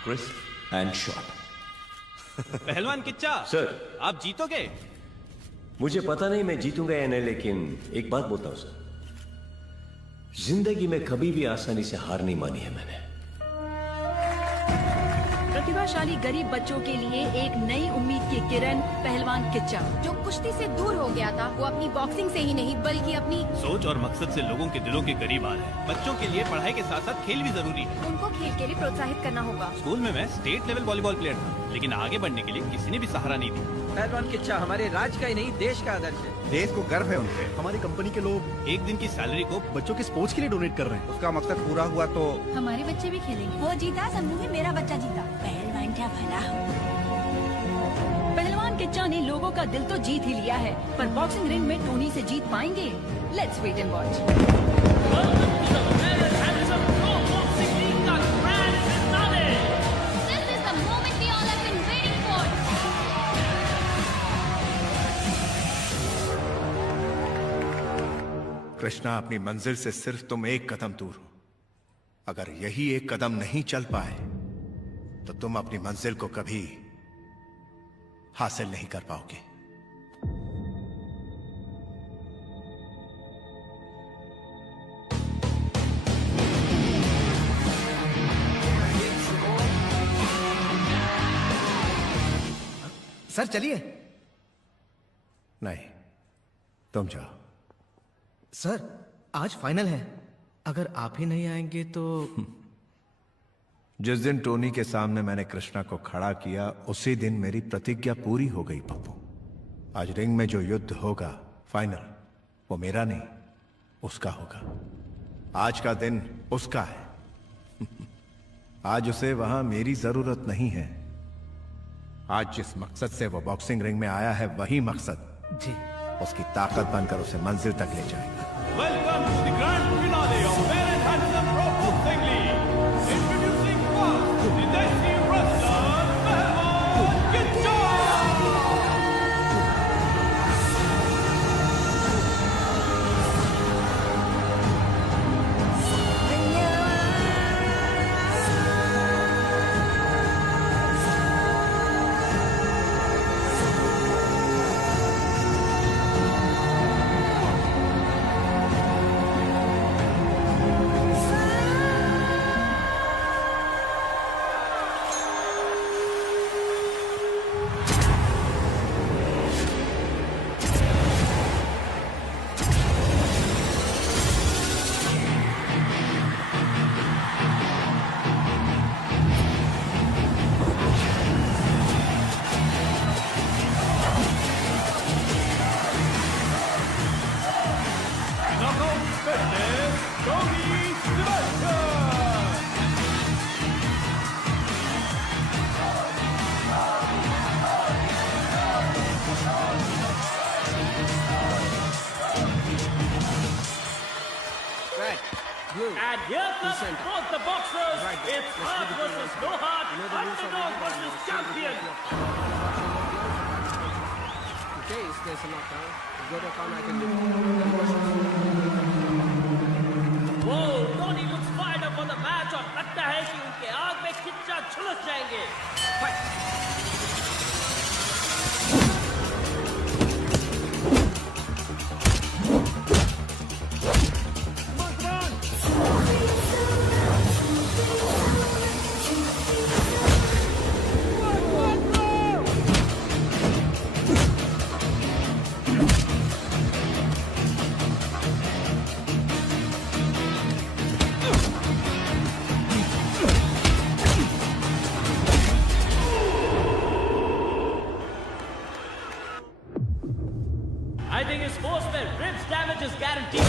crisp and short. पहलवान किच्चा, सर, आप जीतोगे? मुझे पता नहीं मैं जीतूंगा या नहीं, लेकिन एक बात बोलता हूं सर, जिंदगी में कभी भी आसानी से हार नहीं मानी है मैंने। प्रतिभाशाली गरीब बच्चों के लिए एक नई उम्मीद की किरण पहलवान किच्चा, जो कुश्ती से दूर हो गया था, वो अपनी बॉक्सिंग से ही नहीं बल्कि अपनी सोच और मकसद से लोगों के दिलों के करीब आ रहे हैं। बच्चों के लिए पढ़ाई के साथ साथ खेल भी जरूरी है। उनको खेल के लिए प्रोत्साहित करना होगा। स्कूल में मैं स्टेट लेवल वॉलीबॉल प्लेयर था, लेकिन आगे बढ़ने के लिए किसी ने भी सहारा नहीं दिया। पहलवान किच्चा हमारे राज्य का ही नहीं, देश का आदर्श है। देश को गर्व है उनपे। हमारी कंपनी के लोग एक दिन की सैलरी को बच्चों के स्पोर्ट्स के लिए डोनेट कर रहे हैं। उसका मकसद पूरा हुआ तो हमारे बच्चे भी खेलेंगे। वो जीता, समूह में मेरा बच्चा जीता। पहलवान क्या भला हो। पहलवान किच्चा ने लोगों का दिल तो जीत ही लिया है, पर बॉक्सिंग रिंग में टोनी से जीत पाएंगे? Let's wait and watch. This is the moment we all have been waiting for. Krishna, अपनी मंजिल से सिर्फ तुम एक कदम दूर हो। अगर यही एक कदम नहीं चल पाए तो तुम अपनी मंजिल को कभी हासिल नहीं कर पाओगे। सर चलिए। नहीं, तुम जाओ। सर आज फाइनल है, अगर आप ही नहीं आएंगे तो। जिस दिन टोनी के सामने मैंने कृष्णा को खड़ा किया, उसी दिन मेरी प्रतिज्ञा पूरी हो गई पप्पू। आज रिंग में जो युद्ध होगा फाइनल, वो मेरा नहीं उसका होगा। आज का दिन उसका है। आज उसे वहां मेरी जरूरत नहीं है। आज जिस मकसद से वो बॉक्सिंग रिंग में आया है, वही मकसद जी उसकी ताकत बनकर उसे मंजिल तक ले जाएगा। Welcome to the grand finale of Fair and Handsome Pro Boxing League. Introducing first, the Desi wrestler, Pehlwan Kicha. And here comes both the boxers. It's heart versus no heart. Underdog versus champion. In case there's a knockdown, go to corner, I can do. Whoa, Tony looks fired up for the match और लगता है कि उनके आग में किच्चा झुलस जाएंगे. I think his sportsman ribs damage is guaranteed.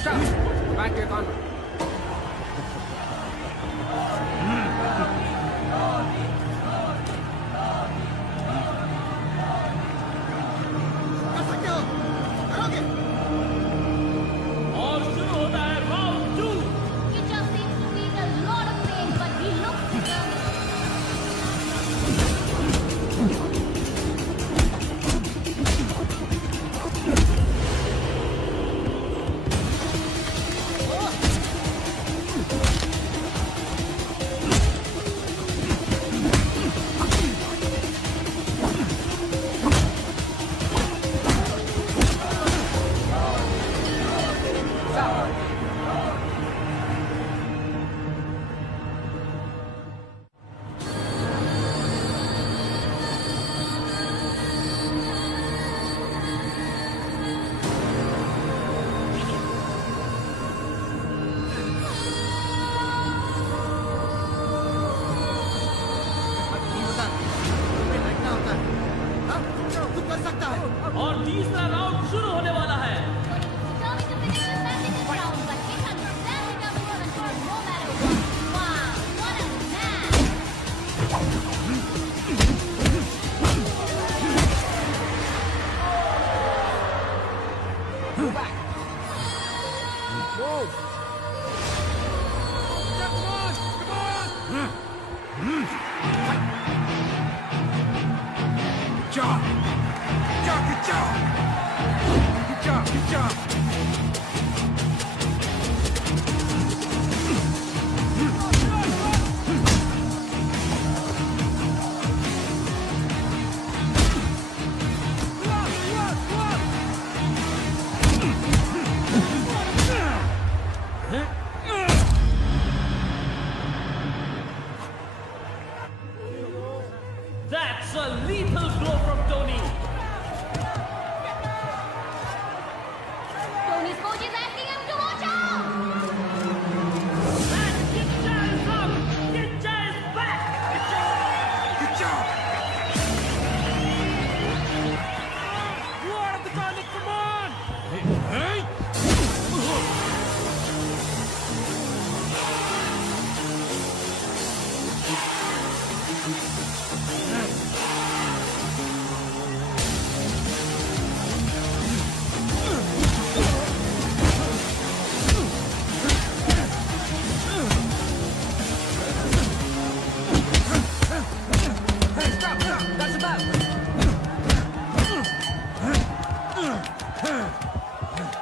Stop! Back to your corner. और शुरू होता है round 2. He just seems to be in a lot of pain, but he looks determined. और तीसरा राउंड शुरू होने वाला है. That's a lethal blow from Tony. Tony's coach is asking him to watch out. And Kitcha is up. Kitcha is back. Kitcha. You are of the garlic, come on. Hey.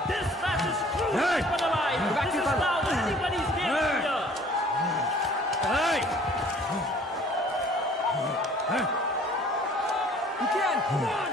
This match is crucial for the line. This is now anybody's game here. You can! Come on!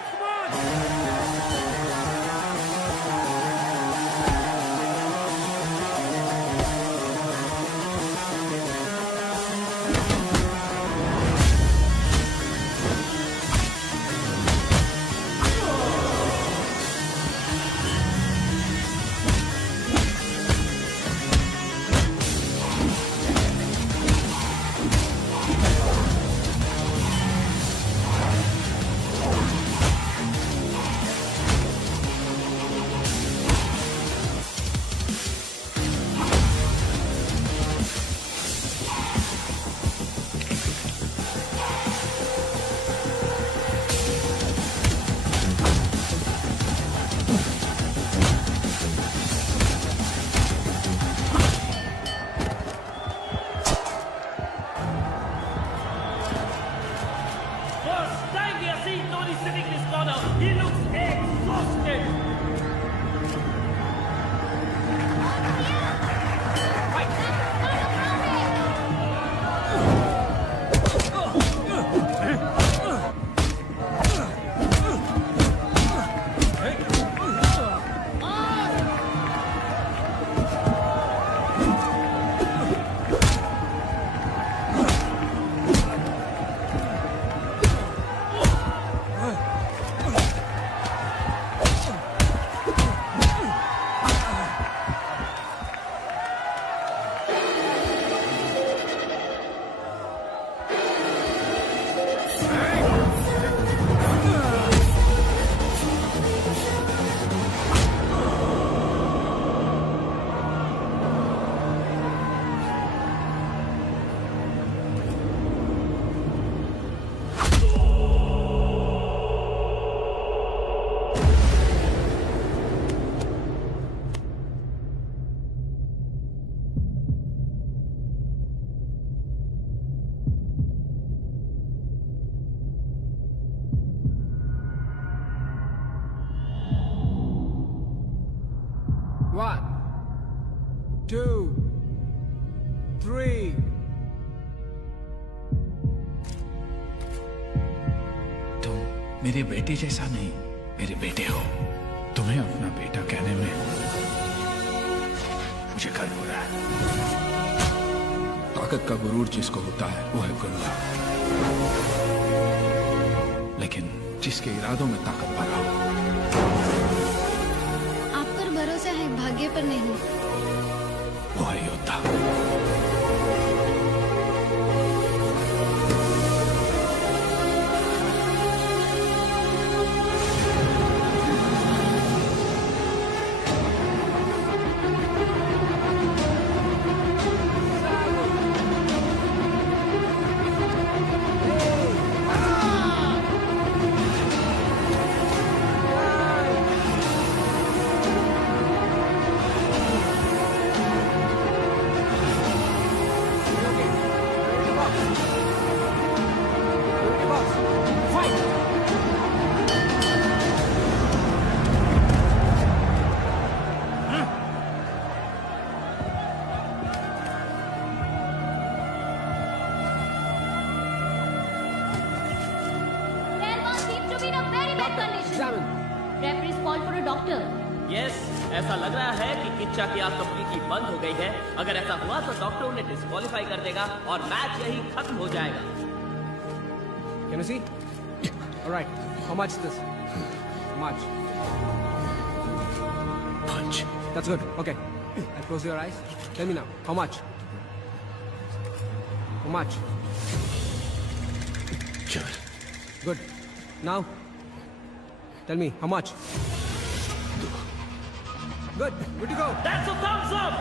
He looks exhausted. One, two, three. तुम मेरे बेटे जैसा नहीं, मेरे बेटे हो। तुम्हें अपना बेटा कहने में मुझे गर्व हो रहा है। ताकत का गुरूर जिसको होता है वो है गुरुआ, लेकिन जिसके इरादों में ताकत भरा हो। आप पर भरोसा है, भाग्य पर नहीं। वो है योद्धा। Referees called for a doctor. Yes, ऐसा लग रहा है कि किच्चा की आग कंप्लीटली बंद हो गई है। अगर ऐसा हुआ तो डॉक्टर उन्हें डिस्क्वालीफाई कर देगा और मैच यही खत्म हो जाएगा। Can you see? All right. How much is this? How much? Punch. That's good. Okay. And close your eyes. Tell me now. How much? How much? Sure. Good. Now, tell me how much? Good. Good to go. That's a thumbs up.